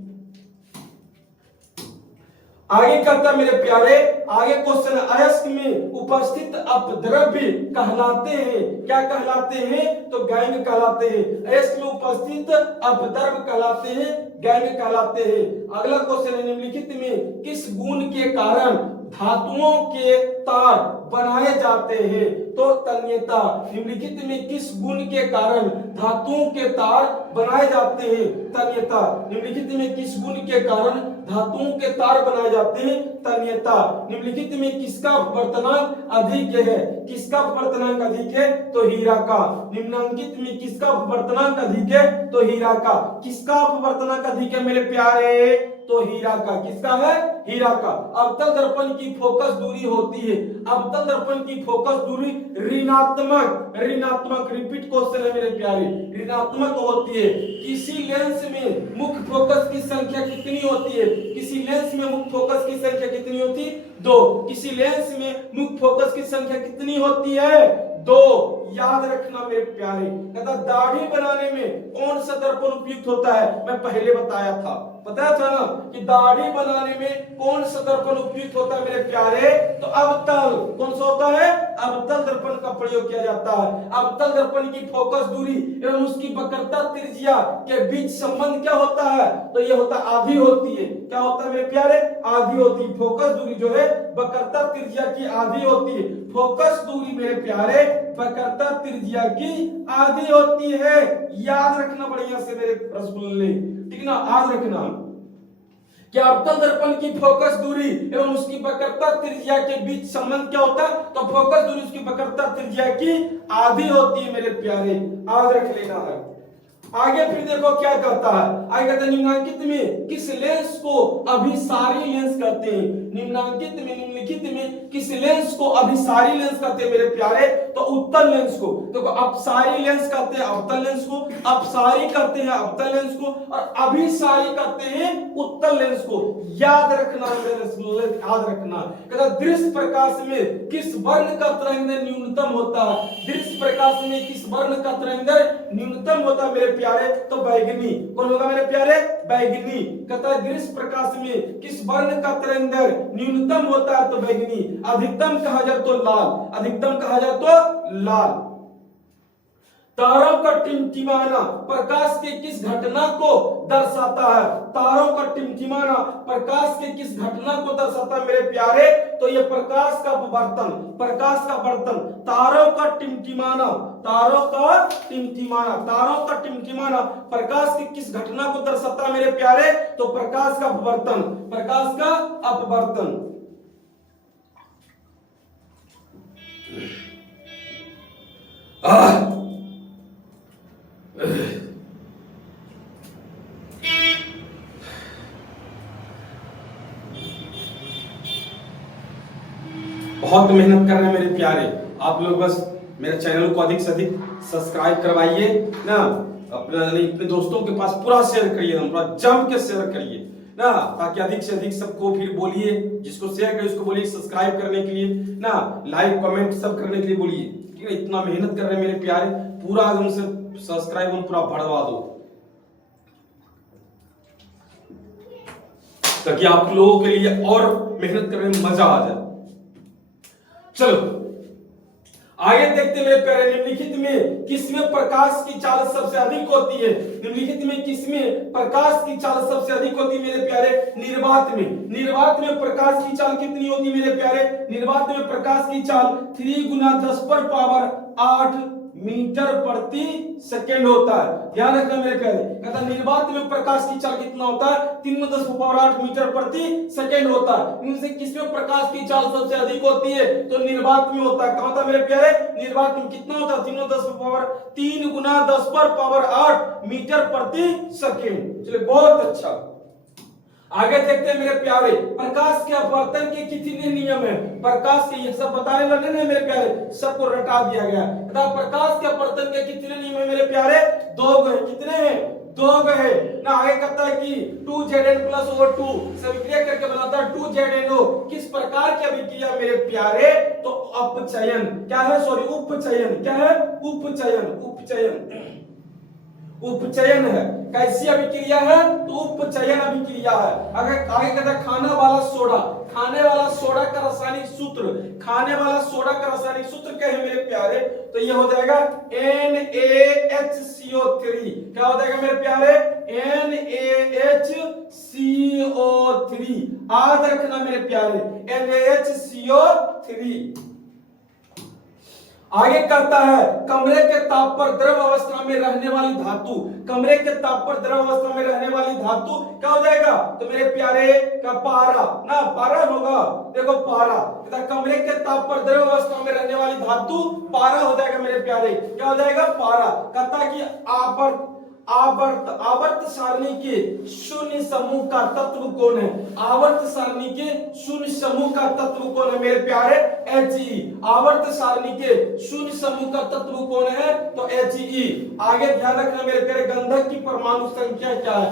आगे करता मेरे प्यारे, आगे क्वेश्चन, अयस्क में उपस्थित अपद्रव्य कहलाते हैं, क्या कहलाते हैं, तो गैंग कहलाते हैं। अयस्क में उपस्थित अपद्रव्य कहलाते हैं, गैंग कहलाते हैं। अगला क्वेश्चन है निम्नलिखित में किस गुण के कारण धातुओं के तार बनाए जाते हैं, तो तन्यता। निम्नलिखित में किस गुण के कारण धातुओं के तार बनाए जाते हैं, तन्यता। निम्नलिखित में किस गुण के कारण धातुओं के तार बनाए जाते हैं, तन्यता। निम्नलिखित में किसका अपवर्तनांक अधिक है, किसका अपवर्तनांक अधिक है, तो हीरा का। निम्नांकित में किसका अपवर्तनांक अधिक है, तो हीरा का। किसका अपवर्तनांक अधिक है मेरे प्यारे, तो हीरा का। किसका है, हीरा का। अवतल दर्पण की फोकस दूरी होती है, अवतल दर्पण की फोकस दूरी ऋणात्मक, ऋणात्मक, रिपीट क्वेश्चन है मेरे प्यारे, ऋणात्मक होती है। किसी लेंस में मुख्य फोकस की संख्या कितनी होती है, किसी लेंस में मुख्य फोकस की संख्या कितनी होती है, 2। किसी लेंस में मुख्य फोकस की संख्या कितनी होती है, 2। याद रखना मेरे प्यारे। कहता दाढ़ी बनाने में कौन सा दर्पण उपयुक्त होता है, मैं पहले बताया था। पता था ना कि दाढ़ी बनाने में कौन सा दर्पण उपयुक्त होता है मेरे प्यारे, तो अवतल। कौन सा होता है? अवतल दर्पण का प्रयोग किया जाता है। अवतल दर्पण की फोकस दूरी एवं उसकी वक्रता त्रिज्या के बीच संबंध क्या होता है? तो ये होता आधी होती है। क्या होता है मेरे प्यारे? आधी होती है। फोकस दूरी जो है वक्रता त्रिज्या की आधी होती है। फोकस दूरी मेरे प्यारे वक्रता त्रिज्या की आधी होती है। याद रखना बढ़िया से मेरे रसगुल्ले, ठीक ना? याद रखना कि अवतल दर्पण की फोकस दूरी एवं उसकी वक्रता त्रिज्या के बीच संबंध क्या होता है? तो फोकस दूरी उसकी वक्रता त्रिज्या की आधी होती है मेरे प्यारे, याद रख लेना है। आगे फिर देखो क्या कहता है, आगे कहता है निम्नलिखित में किस लेंस को अभिसारी लेंस कहते हैं? निम्नलिखित में किस लेंस को अभिसारी लेंस कहते हैं मेरे प्यारे? तो उत्तल लेंस को। देखो अपसारी लेंस कहते हैं अवतल लेंस को, अपसारी कहते हैं अवतल लेंस को, और अभिसारी कहते हैं उत्तल लेंस को। याद रखना याद रखना। कहता दृश्य प्रकाश में किस वर्ण का तरंगदैर्घ्य न्यूनतम होता है? दृश्य प्रकाश में किस वर्ण का तरंगदैर्घ्य न्यूनतम होता है मेरे प्यारे? तो बैगनी। कौन होगा मेरे प्यारे? बैगनी। कहता है दृश्य प्रकाश में किस वर्ण का तरंगदैर्घ्य न्यूनतम होता है? तो बैगनी। अधिकतम कहा जाए तो लाल, अधिकतम कहा जाए तो लाल। तारों का टिमटिमाना प्रकाश के किस घटना को दर्शाता है? तारों का टिमटिमाना प्रकाश के किस घटना को दर्शाता है मेरे प्यारे? तो ये प्रकाश का अपवर्तन, प्रकाश का वर्तन। तारों का टिमटिमाना, तारों का टिमटिमाना, तारों का टिमटिमाना प्रकाश के किस घटना को दर्शाता है मेरे प्यारे? तो प्रकाश का अपवर्तन, प्रकाश का अपवर्तन। बहुत मेहनत कर रहे हैं मेरे प्यारे आप लोग, बस मेरे चैनल को अधिक से अधिक सब्सक्राइब करवाइए ना, अपने दोस्तों के पास पूरा शेयर करिए, पूरा जम के शेयर करिए ना, ताकि अधिक से अधिक सबको फिर बोलिए, जिसको शेयर करिए उसको बोलिए सब्सक्राइब करने के लिए ना, लाइक कमेंट सब करने के लिए बोलिए, ठीक है? इतना मेहनत कर रहे हैं मेरे प्यारे, पूरा उनसे सब्सक्राइब पूरा बढ़वा दो, ताकि आप लोगों के लिए और मेहनत करने में मजा आ जाए। चलो आगे देखते हुए प्यारे, निम्नलिखित में किसमें प्रकाश की चाल सबसे अधिक होती है? निम्नलिखित में किसमें प्रकाश की चाल सबसे अधिक होती है मेरे प्यारे? निर्वात में। निर्वात में प्रकाश की चाल कितनी होती है मेरे प्यारे? निर्वात में प्रकाश की चाल 3 × 10⁸ मीटर प्रति सेकेंड होता है। ध्यान रखना मेरे प्यारे, कहता निर्वात में प्रकाश की चाल कितना होता है? 3 × 10⁸ मीटर प्रति सेकेंड होता है। इनसे किसमें प्रकाश की चाल सबसे अधिक होती है? तो निर्वात में होता है। कहां होता है मेरे प्यारे? निर्वात में। कितना होता है? 3 × 10⁸ मीटर प्रति सेकेंड। चलिए बहुत अच्छा, आगे देखते हैं मेरे प्यारे, प्रकाश के अपवर्तन के कितने नियम है? प्रकाश के ये सब बताने लगे ना मेरे प्यारे, सबको रटा दिया गया। प्रकाश के अपवर्तन के कितने नियम है मेरे प्यारे? 2 गए। कितने हैं? 2 गए ना। आगे कहता है कि 2Zn + O2 से अभिक्रिया करके बनाता है 2ZnO। किस प्रकार की अभिक्रिया मेरे प्यारे? तो अपचयन। क्या है? सॉरी, उपचयन। क्या है? उपचयन। उपचयन, उपचयन है। कैसी अभिक्रिया है? तो उपचयन अभिक्रिया है। अगर आगे कहता है खाने वाला सोडा, खाने वाला सोडा का रासायनिक सूत्र, खाने वाला सोडा का रासायनिक सूत्र क्या है मेरे प्यारे? तो ये हो जाएगा NaHCO3। क्या हो जाएगा मेरे प्यारे? NaHCO3। याद रखना मेरे प्यारे, NaHCO3। आगे कहता है कमरे के ताप पर द्रव अवस्था में रहने वाली धातु, कमरे के ताप पर द्रव अवस्था में रहने वाली धातु क्या हो जाएगा? तो मेरे प्यारे का पारा ना, पारा होगा। देखो पारा, कमरे के ताप पर द्रव अवस्था में रहने वाली धातु पारा हो जाएगा मेरे प्यारे। क्या हो जाएगा? पारा। कहता कि आवर्त सारणी के शून्य समूह का तत्व कौन है? आवर्त सारणी के शून्य समूह का तत्व कौन है मेरे प्यारे? He। आवर्त सारणी के शून्य समूह का तत्व कौन है? तो He। आगे ध्यान रखना मेरे प्यारे, गंधक की परमाणु संख्या क्या है?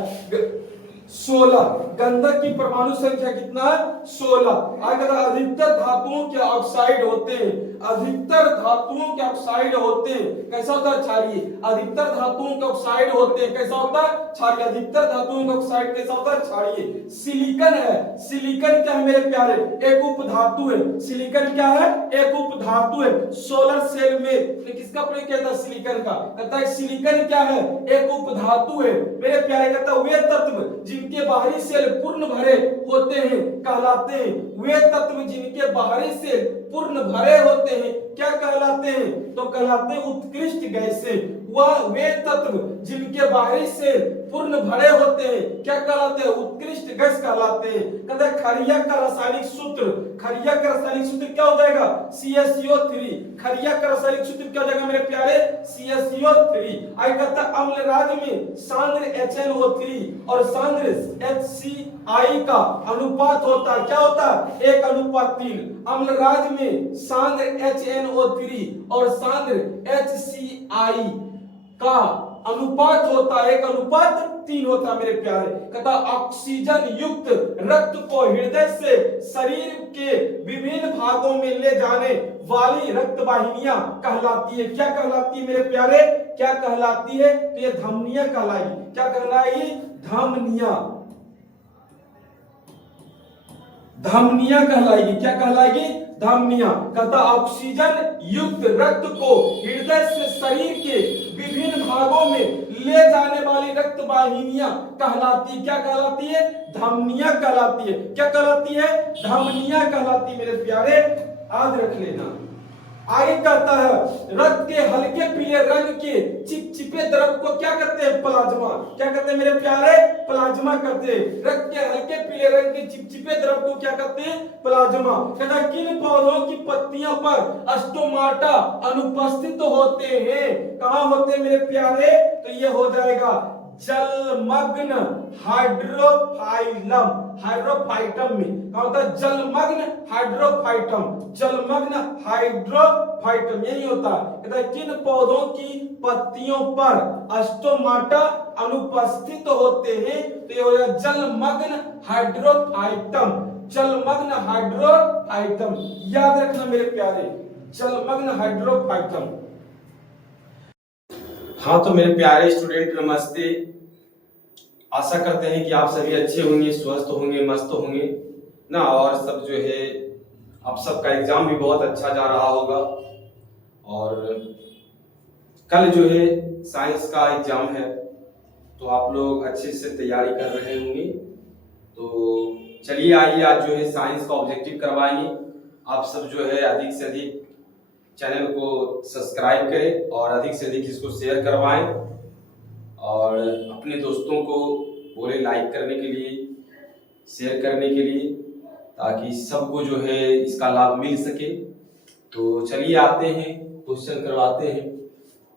16। गंधक की परमाणु संख्या कितना है? 16। अगर अधिकतर धातुओं के ऑक्साइड होते हैं, अधिकतर धातुओं के ऑक्साइड होते हैं, कैसा होता है? क्षारीय। अधिकतर धातुओं के ऑक्साइड होते हैं, कैसा होता है? क्षारीय। अधिकतर धातुओं का ऑक्साइड कैसा होता है? क्षारीय। सिलिकॉन है, सिलिकॉन क्या है मेरे प्यारे? एक उपधातु है। सिलिकॉन क्या है? एक उपधातु है। सोलर सेल में किसका प्रयोग किया था? सिलिकॉन का। कहता है सिलिकॉन क्या है? एक उपधातु है मेरे प्यारे। कहता है वे तत्व जिनके बाहरी सेल पूर्ण भरे होते हैं कहलाते हैं, वे तत्व जिनके बाहरी सेल पूर्ण भरे होते हैं क्या कहलाते हैं? तो कहलाते हैं उत्कृष्ट गैसें। वह वे तत्व जिनके बाहरी सेल पूर्ण भरे होते हैं क्या कहलाते हैं? उत्कृष्ट गैस कहलाते हैं। कहता है खरिया का रासायनिक सूत्र, खरिया का रासायनिक सूत्र क्या हो जाएगा? CaCO3। खरिया का रासायनिक सूत्र क्या हो जाएगा मेरे प्यारे? CaCO3। आई कहता है अम्लराज में सांद्र HNO3 और सांद्र HCI का अनुपात होता है, क्या होता है? 1:3। अम्लराज में सांद्र HNO3 और सांद्र HCI का अनुपात होता है 1:3 होता है मेरे प्यारे। कहता ऑक्सीजन युक्त रक्त को हृदय से शरीर के विभिन्न भागों में ले जाने वाली रक्त वाहिनियां कहलाती है। क्या कहलाती है मेरे प्यारे? क्या कहलाती है? तो ये धमनियां कहलाएगी। क्या कहलाएगी? धमनियां। धमनियां कहलाएगी। क्या कहलाएगी? धमनियां। कहता ऑक्सीजन युक्त रक्त को हृदय से शरीर के विभिन्न भागों में ले जाने वाली रक्त वाहिनियां कहलाती। क्या कहलाती है? धमनियां कहलाती है। क्या कहलाती है? धमनियां कहलाती है मेरे प्यारे, याद रख लेना। आगे कहता है रक्त के हल्के पीले रंग के चिपचिपे द्रव को क्या कहते हैं? प्लाज्मा। क्या कहते हैं मेरे प्यारे? प्लाज्मा कहते हैं। रक्त के हल्के पीले रंग के चिपचिपे द्रव को क्या कहते हैं? प्लाज्मा। कहता है किन पौधों की पत्तियों पर स्टोमाटा अनुपस्थित होते हैं? कहां होते हैं मेरे प्यारे? तो ये हो जाएगा जलमग्न हाइड्रोफाइलम, हाइड्रोफाइटम में। कहा होता है? जलमग्न हाइड्रोफाइटम, जलमग्न हाइड्रोफाइटम यही होता है। कहता है किन पौधों की पत्तियों पर स्टोमाटा अनुपस्थित होते हैं? तो ये हो जाएगा जलमग्न हाइड्रोफाइटम, जलमग्न हाइड्रोफाइटम। याद रखना मेरे प्यारे, जलमग्न हाइड्रोफाइटम। हाँ तो मेरे प्यारे स्टूडेंट नमस्ते। आशा करते हैं कि आप सभी अच्छे होंगे, स्वस्थ होंगे, मस्त होंगे ना। और सब जो है आप सबका एग्जाम भी बहुत अच्छा जा रहा होगा। और कल जो है साइंस का एग्जाम है, तो आप लोग अच्छे से तैयारी कर रहे होंगे। तो चलिए आइए आज जो है साइंस का ऑब्जेक्टिव करवाएंगे। आप सब जो है अधिक से अधिक चैनल को सब्सक्राइब करें और अधिक से अधिक इसको शेयर करवाएं और अपने दोस्तों को बोले लाइक करने के लिए, शेयर करने के लिए, ताकि सबको जो है इसका लाभ मिल सके। तो चलिए आते हैं, क्वेश्चन करवाते हैं।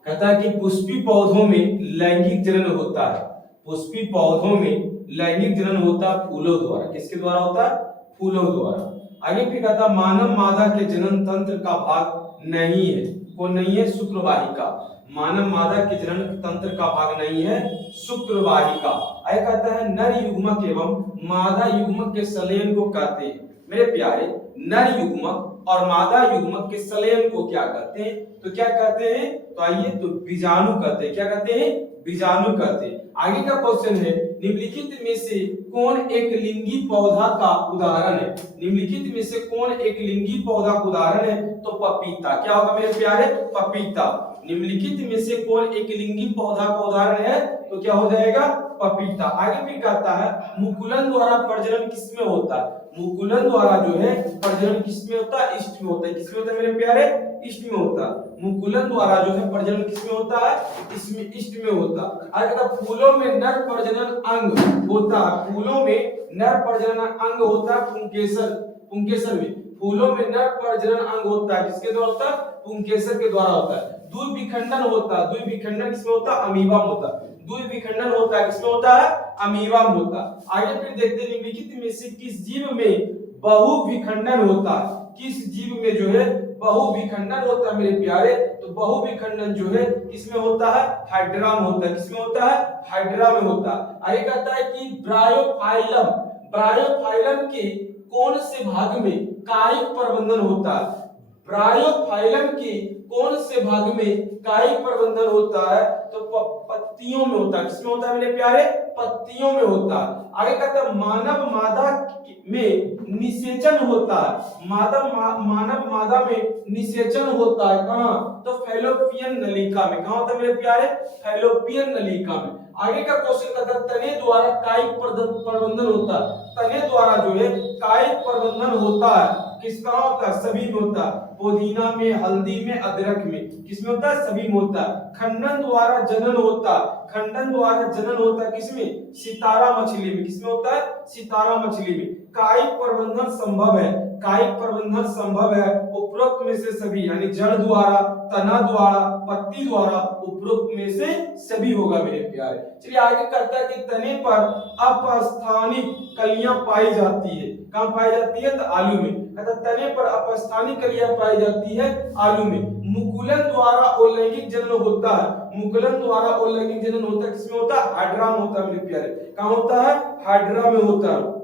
कहता है कि पुष्पी पौधों में लैंगिक जनन होता है। पुष्पी पौधों में लैंगिक जनन होता है फूलों द्वारा। किसके द्वारा होता है? फूलों द्वारा। आगे फिर कहता मानव मादा के जनन तंत्र का भाग नहीं है। कौन नहीं है? शुक्रवाहिका। मानव मादा के जनन तंत्र का भाग नहीं है, शुक्रवाहिका। आगे कहता है नर युग्मक एवं मादा युग्मक के संलयन को कहते हैं। मेरे प्यारे, नर युग्मक और मादा युग्मक के संलयन को क्या कहते हैं? तो क्या कहते हैं? तो आइए, तो बीजाणु कहते हैं। क्या कहते हैं? बीजाणु कहते हैं। आगे का क्वेश्चन है निम्नलिखित में से कौन एक लिंगी पौधा का उदाहरण है? निम्नलिखित में से कौन एक लिंगी पौधा का उदाहरण है? तो पपीता। क्या होगा मेरे प्यारे? पपीता। निम्नलिखित में से कौन एक लिंगी पौधा का उदाहरण है? तो क्या हो जाएगा? पपीता। आगे फिर कहता है मुकुलन द्वारा प्रजनन किसमें होता है? मुकुलन द्वारा जो है प्रजनन किसमें होता है? इष्ट में होता है। किसमें होता है मेरे प्यारे? इष्ट में होता है। मुकुलन द्वारा जो है प्रजनन किसमें होता है? इसमें इष्ट में होता है। आगे कहता फूलों में नर प्रजनन अंग होता है। फूलों में नर प्रजनन अंग होता है पुंकेसर। पुंकेसर में फूलों में नर प्रजनन अंग होता है। किसके द्वारा होता है? पुंकेसर के द्वारा होता है। द्विविखंडन होता है। द्विविखंडन किसमें होता है? अमीबा में होता है। द्विविखंडन होता है किसमें होता है? अमीबा में होता है। आगे फिर देखते हैं निम्नलिखित में से किस जीव में बहुविखंडन होता है? किस जीव में जो है बहुविखंडन होता है मेरे प्यारे? तो तो बहुविखंडन जो है किसमें होता है, हाइड्रा में होता है। किसमें होता है, हाइड्रा में होता है। आगे कहता है कि ब्रायोफाइलम, ब्रायोफाइलम के कौन से भाग में कायिक प्रबंधन होता है, ब्रायोफाइलम के कौन से भाग में कायिक प्रबंधन होता है, तो पत्तियों में होता है। किसमें होता है मेरे प्यारे, पत्तियों में होता है। आगे कहता है मानव मादा में निषेचन होता है, मानव मादा में निषेचन होता है कहां, तो फैलोपियन नलिका में। कहां होता है मेरे प्यारे, फैलोपियन नलिका में। आगे का क्वेश्चन कहता है तने द्वारा कायिक प्रबंधन होता है, तने द्वारा जो है कायिक प्रबंधन होता है, किसका होता है, सभी में होता है। पुदीना में, हल्दी में, अदरक में, किसमें होता है, सभी में होता है। खंडन द्वारा जनन होता है, खंडन द्वारा जनन होता है किसमें, सितारा मछली में। किसमें होता है, सितारा मछली में। कायिक प्रबंधन संभव है, कायिक प्रबंधन संभव है उपरोक्त में से सभी, यानी जड़ द्वारा, तना द्वारा, पत्ती द्वारा, उपरोक्त में से सभी होगा मेरे प्यारे। चलिए आगे कहता है कि तने पर अपस्थानिक कलियां पाई जाती है। कहां पाई जाती है, तो आलू में। कहता तने पर अपस्थानिक कलियां पाई जाती है आलू में। मुकुलन द्वारा अलैंगिक जनन होता है, मुकुलन द्वारा अलैंगिक जनन होता है, किसमें होता है, हाइड्रा में होता है मेरे प्यारे। कहां होता है, हाइड्रा में होता है।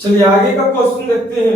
चलिए आगे का क्वेश्चन देखते हैं।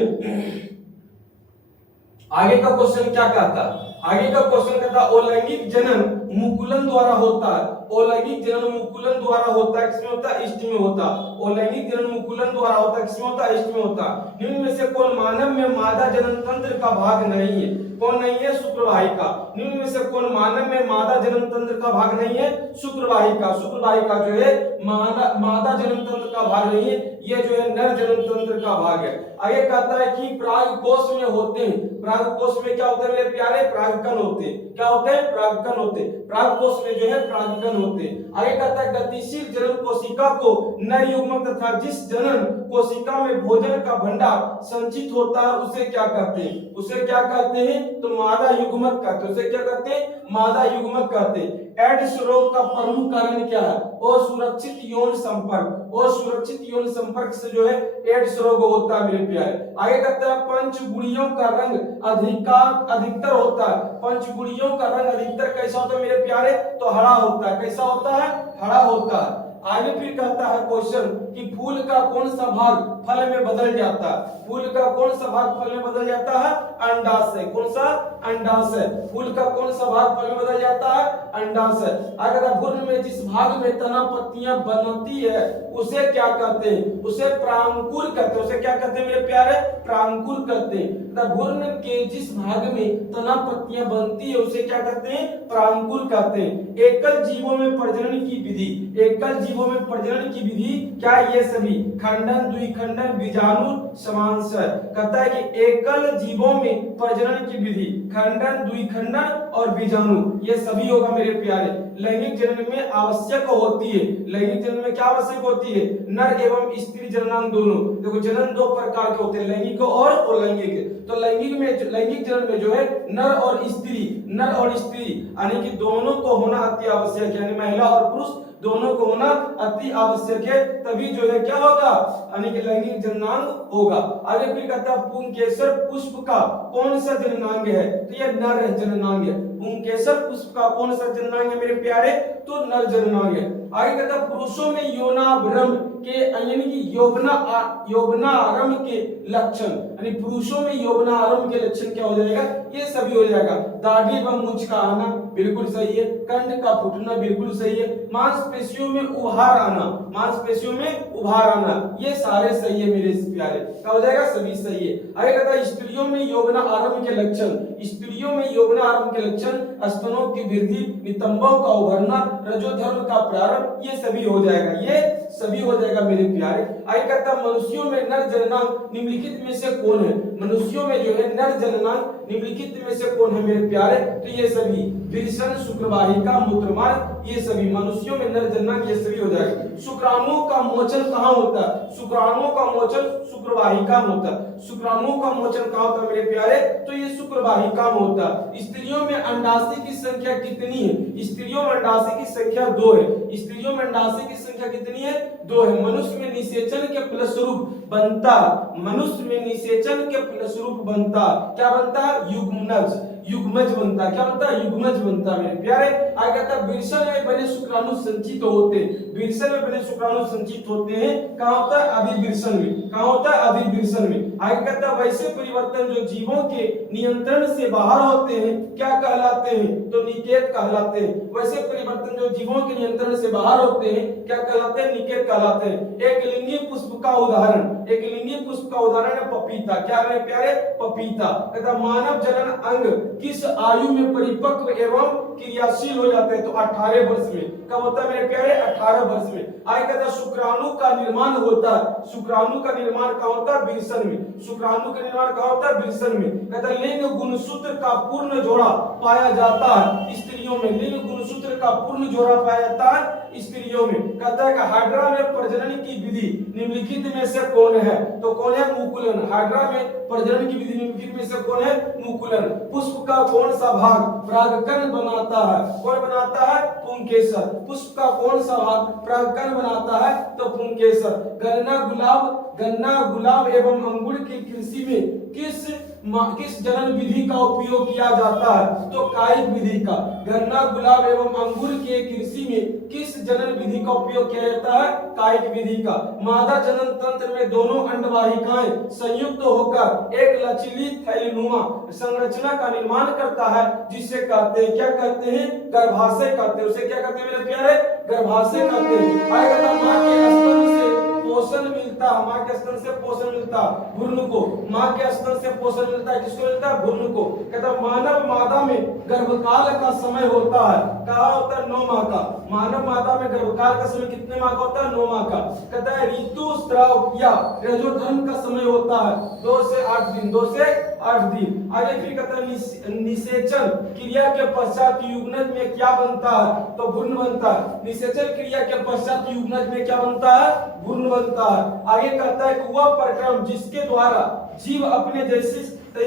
आगे का क्वेश्चन क्या कहता है, आगे का क्वेश्चन कहता है अलैंगिक जनन मुकुलन द्वारा होता है, अलैंगिक जनन मुकुलन द्वारा होता है, किसमें होता है, इष्ट में होता है। अलैंगिक जनन मुकुलन द्वारा होता है, किसमें होता है, इष्ट में होता है। निम्न में से कौन मानव में मादा जनन तंत्र का भाग नहीं है, कौन नहीं है, शुक्रवाहिका। निम्न में से कौन मानव में मादा जनन तंत्र का भाग नहीं है, शुक्रवाहिका। शुक्रवाहिका जो है मादा जनन तंत्र का भाग नहीं है, ये जो है नर जनन तंत्र का भाग है। आगे कहता है कि प्रागकोश में होते हैं, प्रागकोश में क्या होता है मेरे प्यारे, प्रागकण होते हैं। क्या होते हैं, प्रागकण होते हैं। प्रागकोश में जो है प्रागकण होते हैं। आगे कहता है गतिशील जनन कोशिका को नर युग्मक तथा जिस जनन कोशिका में भोजन का भंडार संचित होता है उसे क्या कहते हैं, उसे क्या कहते हैं, तो मादा युग्मक कहते हैं। उसे क्या कहते हैं, मादा युग्मक कहते हैं। एड्स रोग का प्रमुख कारण क्या है, असुरक्षित यौन संपर्क। असुरक्षित यौन संपर्क से जो है एड्स रोग होता है मेरे प्यारे। आगे कहता है पंचगुणियों का रंग अधिकतर होता है। पंचगुणियों का रंग अधिकतर कैसा होता है मेरे प्यारे, तो हरा होता है। कैसा होता है, हरा होता है। आगे फिर कहता है क्वेश्चन कि फूल का कौन सा भाग फल में बदल जाता है, फूल का कौन सा भाग फल में बदल जाता है, अंडाशय। कौन सा, अंडाशय। फूल का कौन सा भाग फल में बदल जाता है, अंडाशय। अगर भ्रूण में जिस भाग में तना पत्तियां बनती है उसे क्या कहते हैं, उसे प्रांकुर कहते हैं। उसे क्या कहते हैं मेरे प्यारे, प्रांकुर कहते हैं। भ्रूण के जिस भाग में तना पत्तियां बनती है उसे क्या कहते हैं, प्रांकुर कहते हैं। एकल जीवों में प्रजनन की विधि, एकल जीवों में प्रजनन की विधि क्या, ये सभी खंडन, द्विखंडन, बीजाणु, समांशय। कहता है कि एकल जीवों में प्रजनन की विधि खंडन, द्विखंडन और बीजाणु, ये सभी होगा मेरे प्यारे। लैंगिक जनन में आवश्यक होती है, लैंगिक जनन में क्या आवश्यक होती है, नर एवं स्त्री जननांग दोनों। देखो जनन दो प्रकार के होते हैं, लैंगिक और अलैंगिक। तो लैंगिक में, लैंगिक जनन में जो है नर और स्त्री, नर और स्त्री यानी कि दोनों को होना अति आवश्यक है, यानी महिला और पुरुष दोनों को होना अति आवश्यक है, तभी जो है क्या होगा, यानी कि लैंगिक जननांग होगा। आगे फिर कहता है पुंकेसर पुष्प का कौन सा जननांग है, तो ये नर जननांग है। पुंकेसर पुष्प का कौन सा जननांग है मेरे प्यारे, तो नर जननांग है। आगे कहता है पुरुषों में यौनाभ्रम के यानी कि यौवनारंभ के लक्षण, यानी पुरुषों में यौवनारंभ के लक्षण क्या हो जाएगा, ये सभी हो जाएगा। दाढ़ी एवं मूंछ का आना बिल्कुल सही है, कंठ का फूटना बिल्कुल सही है, मांसपेशियों में उभार आना, मांसपेशियों में उभार आना, ये सारे सही है मेरे प्यारे। क्या हो जाएगा, सभी सही है। आगे कहता है स्त्रियों में यौवनारंभ के लक्षण, स्त्रियों में यौवनारंभ के लक्षण स्तनों की वृद्धि, नितंबों का उभरना, रजोधर्म का प्रारंभ, ये सभी हो जाएगा, ये सभी हो जाएगा मेरे प्यारे। आगे कहता है मनुष्यों में नर जननांग निम्नलिखित में से कौन है, मनुष्यों में जो है नर जननांग निम्नलिखित में से कौन है मेरे प्यारे? तो ये सभी वृषण, शुक्रवाहिका, मूत्रमार्ग, ये सभी मनुष्यों में नर जननांग ये सभी हो जाएगा। शुक्राणुओं का मोचन कहाँ होता है? शुक्राणुओं का मोचन शुक्रवाहिका में होता है। शुक्राणुओं का मोचन कहाँ होता है मेरे प्यारे? तो ये शुक्रवाहिका में होता है। स्त्रियों में अंडाशय की संख्या कितनी है? स्त्रियों में अंडाशय की संख्या 2 है। स्त्रियों में अंडाशय की संख्या कितनी है? 2 है। मनुष्य में निषेचन के फलस्वरूप बनता, मनुष्य में निषेचन के फलस्वरूप बनता क्या बनता? युग्मनज, युग्मज बनता। क्या बनता? युग्मज बनता मेरे प्यारे। आगे कहता है वृषण में बने शुक्राणु संचित होते हैं। वृषण में बने शुक्राणु संचित होते हैं कहाँ होता है? अधिवृषण में। कहाँ होता है? अधिवृषण में। आगे कहता है वैसे परिवर्तन जो जीवों के नियंत्रण से बाहर होते हैं क्या कहलाते हैं? तो निकेत कहलाते हैं। वैसे परिवर्तन जो जीवों के नियंत्रण से बाहर होते हैं क्या कहलाते हैं? निकेत कहलाते हैं। एक लिंगी पुष्प का उदाहरण, एक लिंगी पुष्प का उदाहरण है पपीता। क्या मेरे प्यारे? पपीता। कहता मानव जनन अंग किस आयु में परिपक्व एवं क्रियाशील हो जाते हैं? तो 18 वर्ष में। कब होता है मेरे प्यारे? 18 वर्ष में। आगे कहता शुक्राणु का निर्माण होता है, शुक्राणु का निर्माण कहाँ होता है? वृषण में। शुक्राणु का निर्माण कहाँ होता है? वृषण में। कहता लिंग गुणसूत्र का पूर्ण जोड़ा पाया जाता है स्त्रियों में। लिंग गुणसूत्र का पूर्ण जोड़ा पाया जाता है स्त्रियों में। कहता है कि हाइड्रा में प्रजनन की विधि निम्नलिखित में से कौन है? तो कौन है? मुकुलन। हाइड्रा में प्रजनन की विधि निम्नलिखित में से कौन है? मुकुलन। पुष्प का कौन सा भाग परागकण बनाता है? कौन बनाता है? पुंकेसर। पुष्प का कौन सा भाग परागकण बनाता है? तो पुंकेसर। गन्ना गुलाब एवं अंगूर की कृषि में किस जनन विधि का उपयोग किया जाता है? तो कायिक विधि का। गन्ना गुलाब एवं अंगूर के कृषि में किस जनन विधि का उपयोग किया जाता है? कायिक विधि का। मादा जनन तंत्र में दोनों अंडवाहिकाएं संयुक्त होकर एक लचीली थैलीनुमा संरचना का निर्माण करता है जिसे कहते हैं, क्या कहते हैं? गर्भाशय कहते हैं। उसे क्या कहते हैं मेरे प्यारे? गर्भाशय कहते हैं। आएगा मां के स्तन से पोषण मिलता है, मां के स्तन से पोषण मिलता है भ्रूण को। मां के स्तन से पोषण मिलता है किसको? मिलता है भ्रूण को। कहता मानव मादा में गर्भकाल का समय होता है, कहा होता है? 9 माह का। मानव मादा में गर्भकाल का समय कितने माह का होता है? 9 माह का। कहता है ऋतुस्राव या रजोधर्म का समय होता है 2 से 8 दिन, 2 से 8 दिन। आगे फिर कहता है निषेचन क्रिया के पश्चात युग्मज में क्या बनता है? तो भ्रूण बनता है। निषेचन क्रिया के पश्चात युग्मज में क्या बनता है? भ्रूण बनता है। आगे कहता है कि वह प्रक्रम जिसके द्वारा जीव अपने जैसे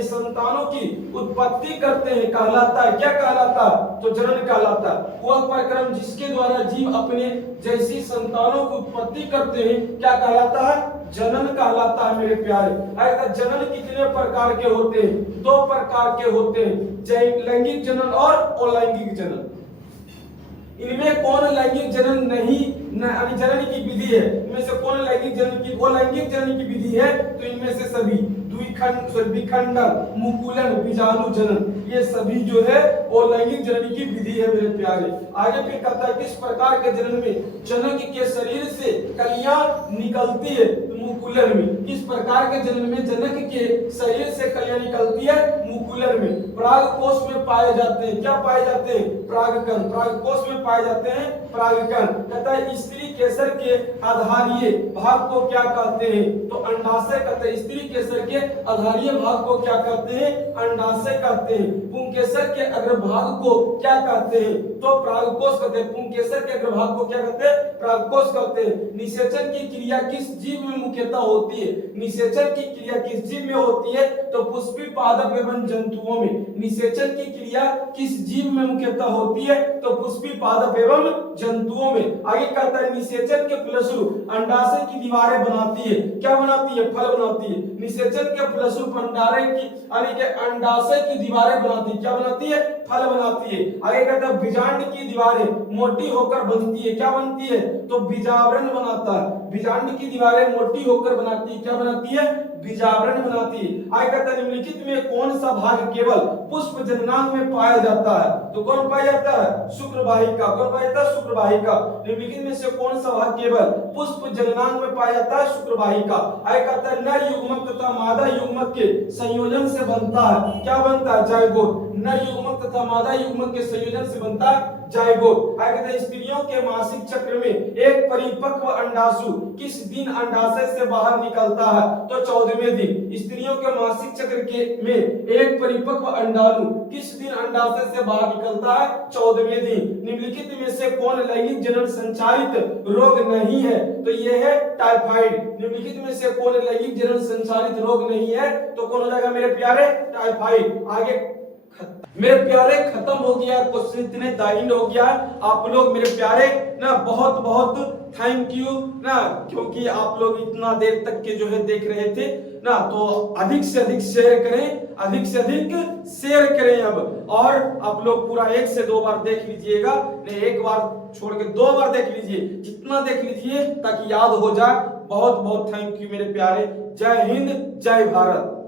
संतानों की उत्पत्ति करते हैं कहलाता है, क्या कहलाता है? तो जनन कहलाता है। वह प्रक्रम जिसके द्वारा जीव अपने जैसी संतानों की उत्पत्ति करते हैं क्या कहलाता है? जनन कहलाता है मेरे प्यारे। अगर जनन कितने प्रकार के होते हैं? 2 प्रकार के होते हैं, लैंगिक जनन और अलैंगिक जनन। इनमें कौन लैंगिक जनन नहीं जनन की विधि है? इनमें से कौन लैंगिक जनन की अलैंगिक जनन की विधि है? तो इनमें से सभी विखंडन, मुकुलन, बीजाणु जनन, ये सभी जो है वो लैंगिक जनन की विधि है मेरे प्यारे। आगे फिर कहता है किस प्रकार के जनन में जनक के शरीर से कलियां निकलती है? तो मुकुलन में। किस प्रकार के जनन में जनक के शरीर से कलियां निकलती है? मुकुलन में। परागकोश में पाए जाते हैं, क्या पाए जाते हैं? परागकण। परागकोश में पाए जाते हैं परागकण। कहता है स्त्री केसर के आधारीय भाग को क्या कहते हैं? तो अंडाशय कहते हैं। स्त्री केसर के आधारीय भाग को क्या कहते हैं? अंडाशय कहते हैं। पुंकेसर के अग्रभाग को क्या कहते हैं? तो परागकोश कहते हैं। पुंकेसर के अग्रभाग को क्या कहते हैं? परागकोश कहते हैं। निषेचन की क्रिया किस जीव में मुख्यतः होती है? निषेचन की क्रिया किस जीव में होती है? तो पुष्पी पादप एवं जंतुओं में। निषेचन की क्रिया किस जीव में मुख्यतः होती है? तो पुष्पी पादप एवं जंतुओं में। आगे कहता है निषेचन के फलस्वरूप अंडाशय की दीवारें बनाती है, क्या बनाती है? फल बनाती है। निषेचन के फलस्वरूप अंडाशय की दीवारें बनाती है, क्या बनाती है? फल बनाती है। आगे कहता है बीजांड की दीवारें मोटी होकर बनती है, क्या बनती है? तो बीजावरण बनाता है। बीजांड की दीवारें मोटी होकर बनाती है, क्या बनाती है? बीजावरण बनाती है। आगे कहता है निम्नलिखित में कौन सा भाग केवल पुष्प जननांग में पाया जाता है? तो कौन पाया जाता है? शुक्रवाहिका। कौन पाया जाता है? शुक्रवाहिका। निम्नलिखित में से कौन सा भाग केवल पुष्प जननांग में पाया जाता है? शुक्रवाहिका। आगे कहता है नर युग्मक तथा मादा युग्मक के संयोजन से बनता है, क्या बनता है? जायगोट। नर युग्मक तथा मादा युग्मक के संयोजन से बनता है जाइगोट। आगे कहते हैं स्त्रियों के मासिक चक्र में एक परिपक्व अंडाशु किस दिन अंडाशय से बाहर निकलता है? तो 14वें दिन। स्त्रियों के मासिक चक्र में एक परिपक्व अंडाणु किस दिन अंडाशय से बाहर निकलता है? 14वें दिन। निम्नलिखित में से कौन लैंगिक जनन संचालित रोग नहीं है? तो यह है टाइफाइड। निम्नलिखित में से कौन लैंगिक जनन संचालित रोग नहीं है? तो कौन हो जाएगा मेरे प्यारे? टाइफाइड। आगे मेरे प्यारे खत्म हो गया क्वेश्चन, इतने दाइंड हो गया। आप लोग मेरे प्यारे ना बहुत बहुत थैंक यू ना, क्योंकि आप लोग इतना देर तक के जो है देख रहे थे ना, तो अधिक से अधिक शेयर करें, अधिक से अधिक शेयर करें अब। और आप लोग पूरा 1 से 2 बार देख लीजिएगा, नहीं 1 बार छोड़ के 2 बार देख लीजिए, जितना देख लीजिए ताकि याद हो जाए। बहुत बहुत थैंक यू मेरे प्यारे। जय हिंद, जय भारत।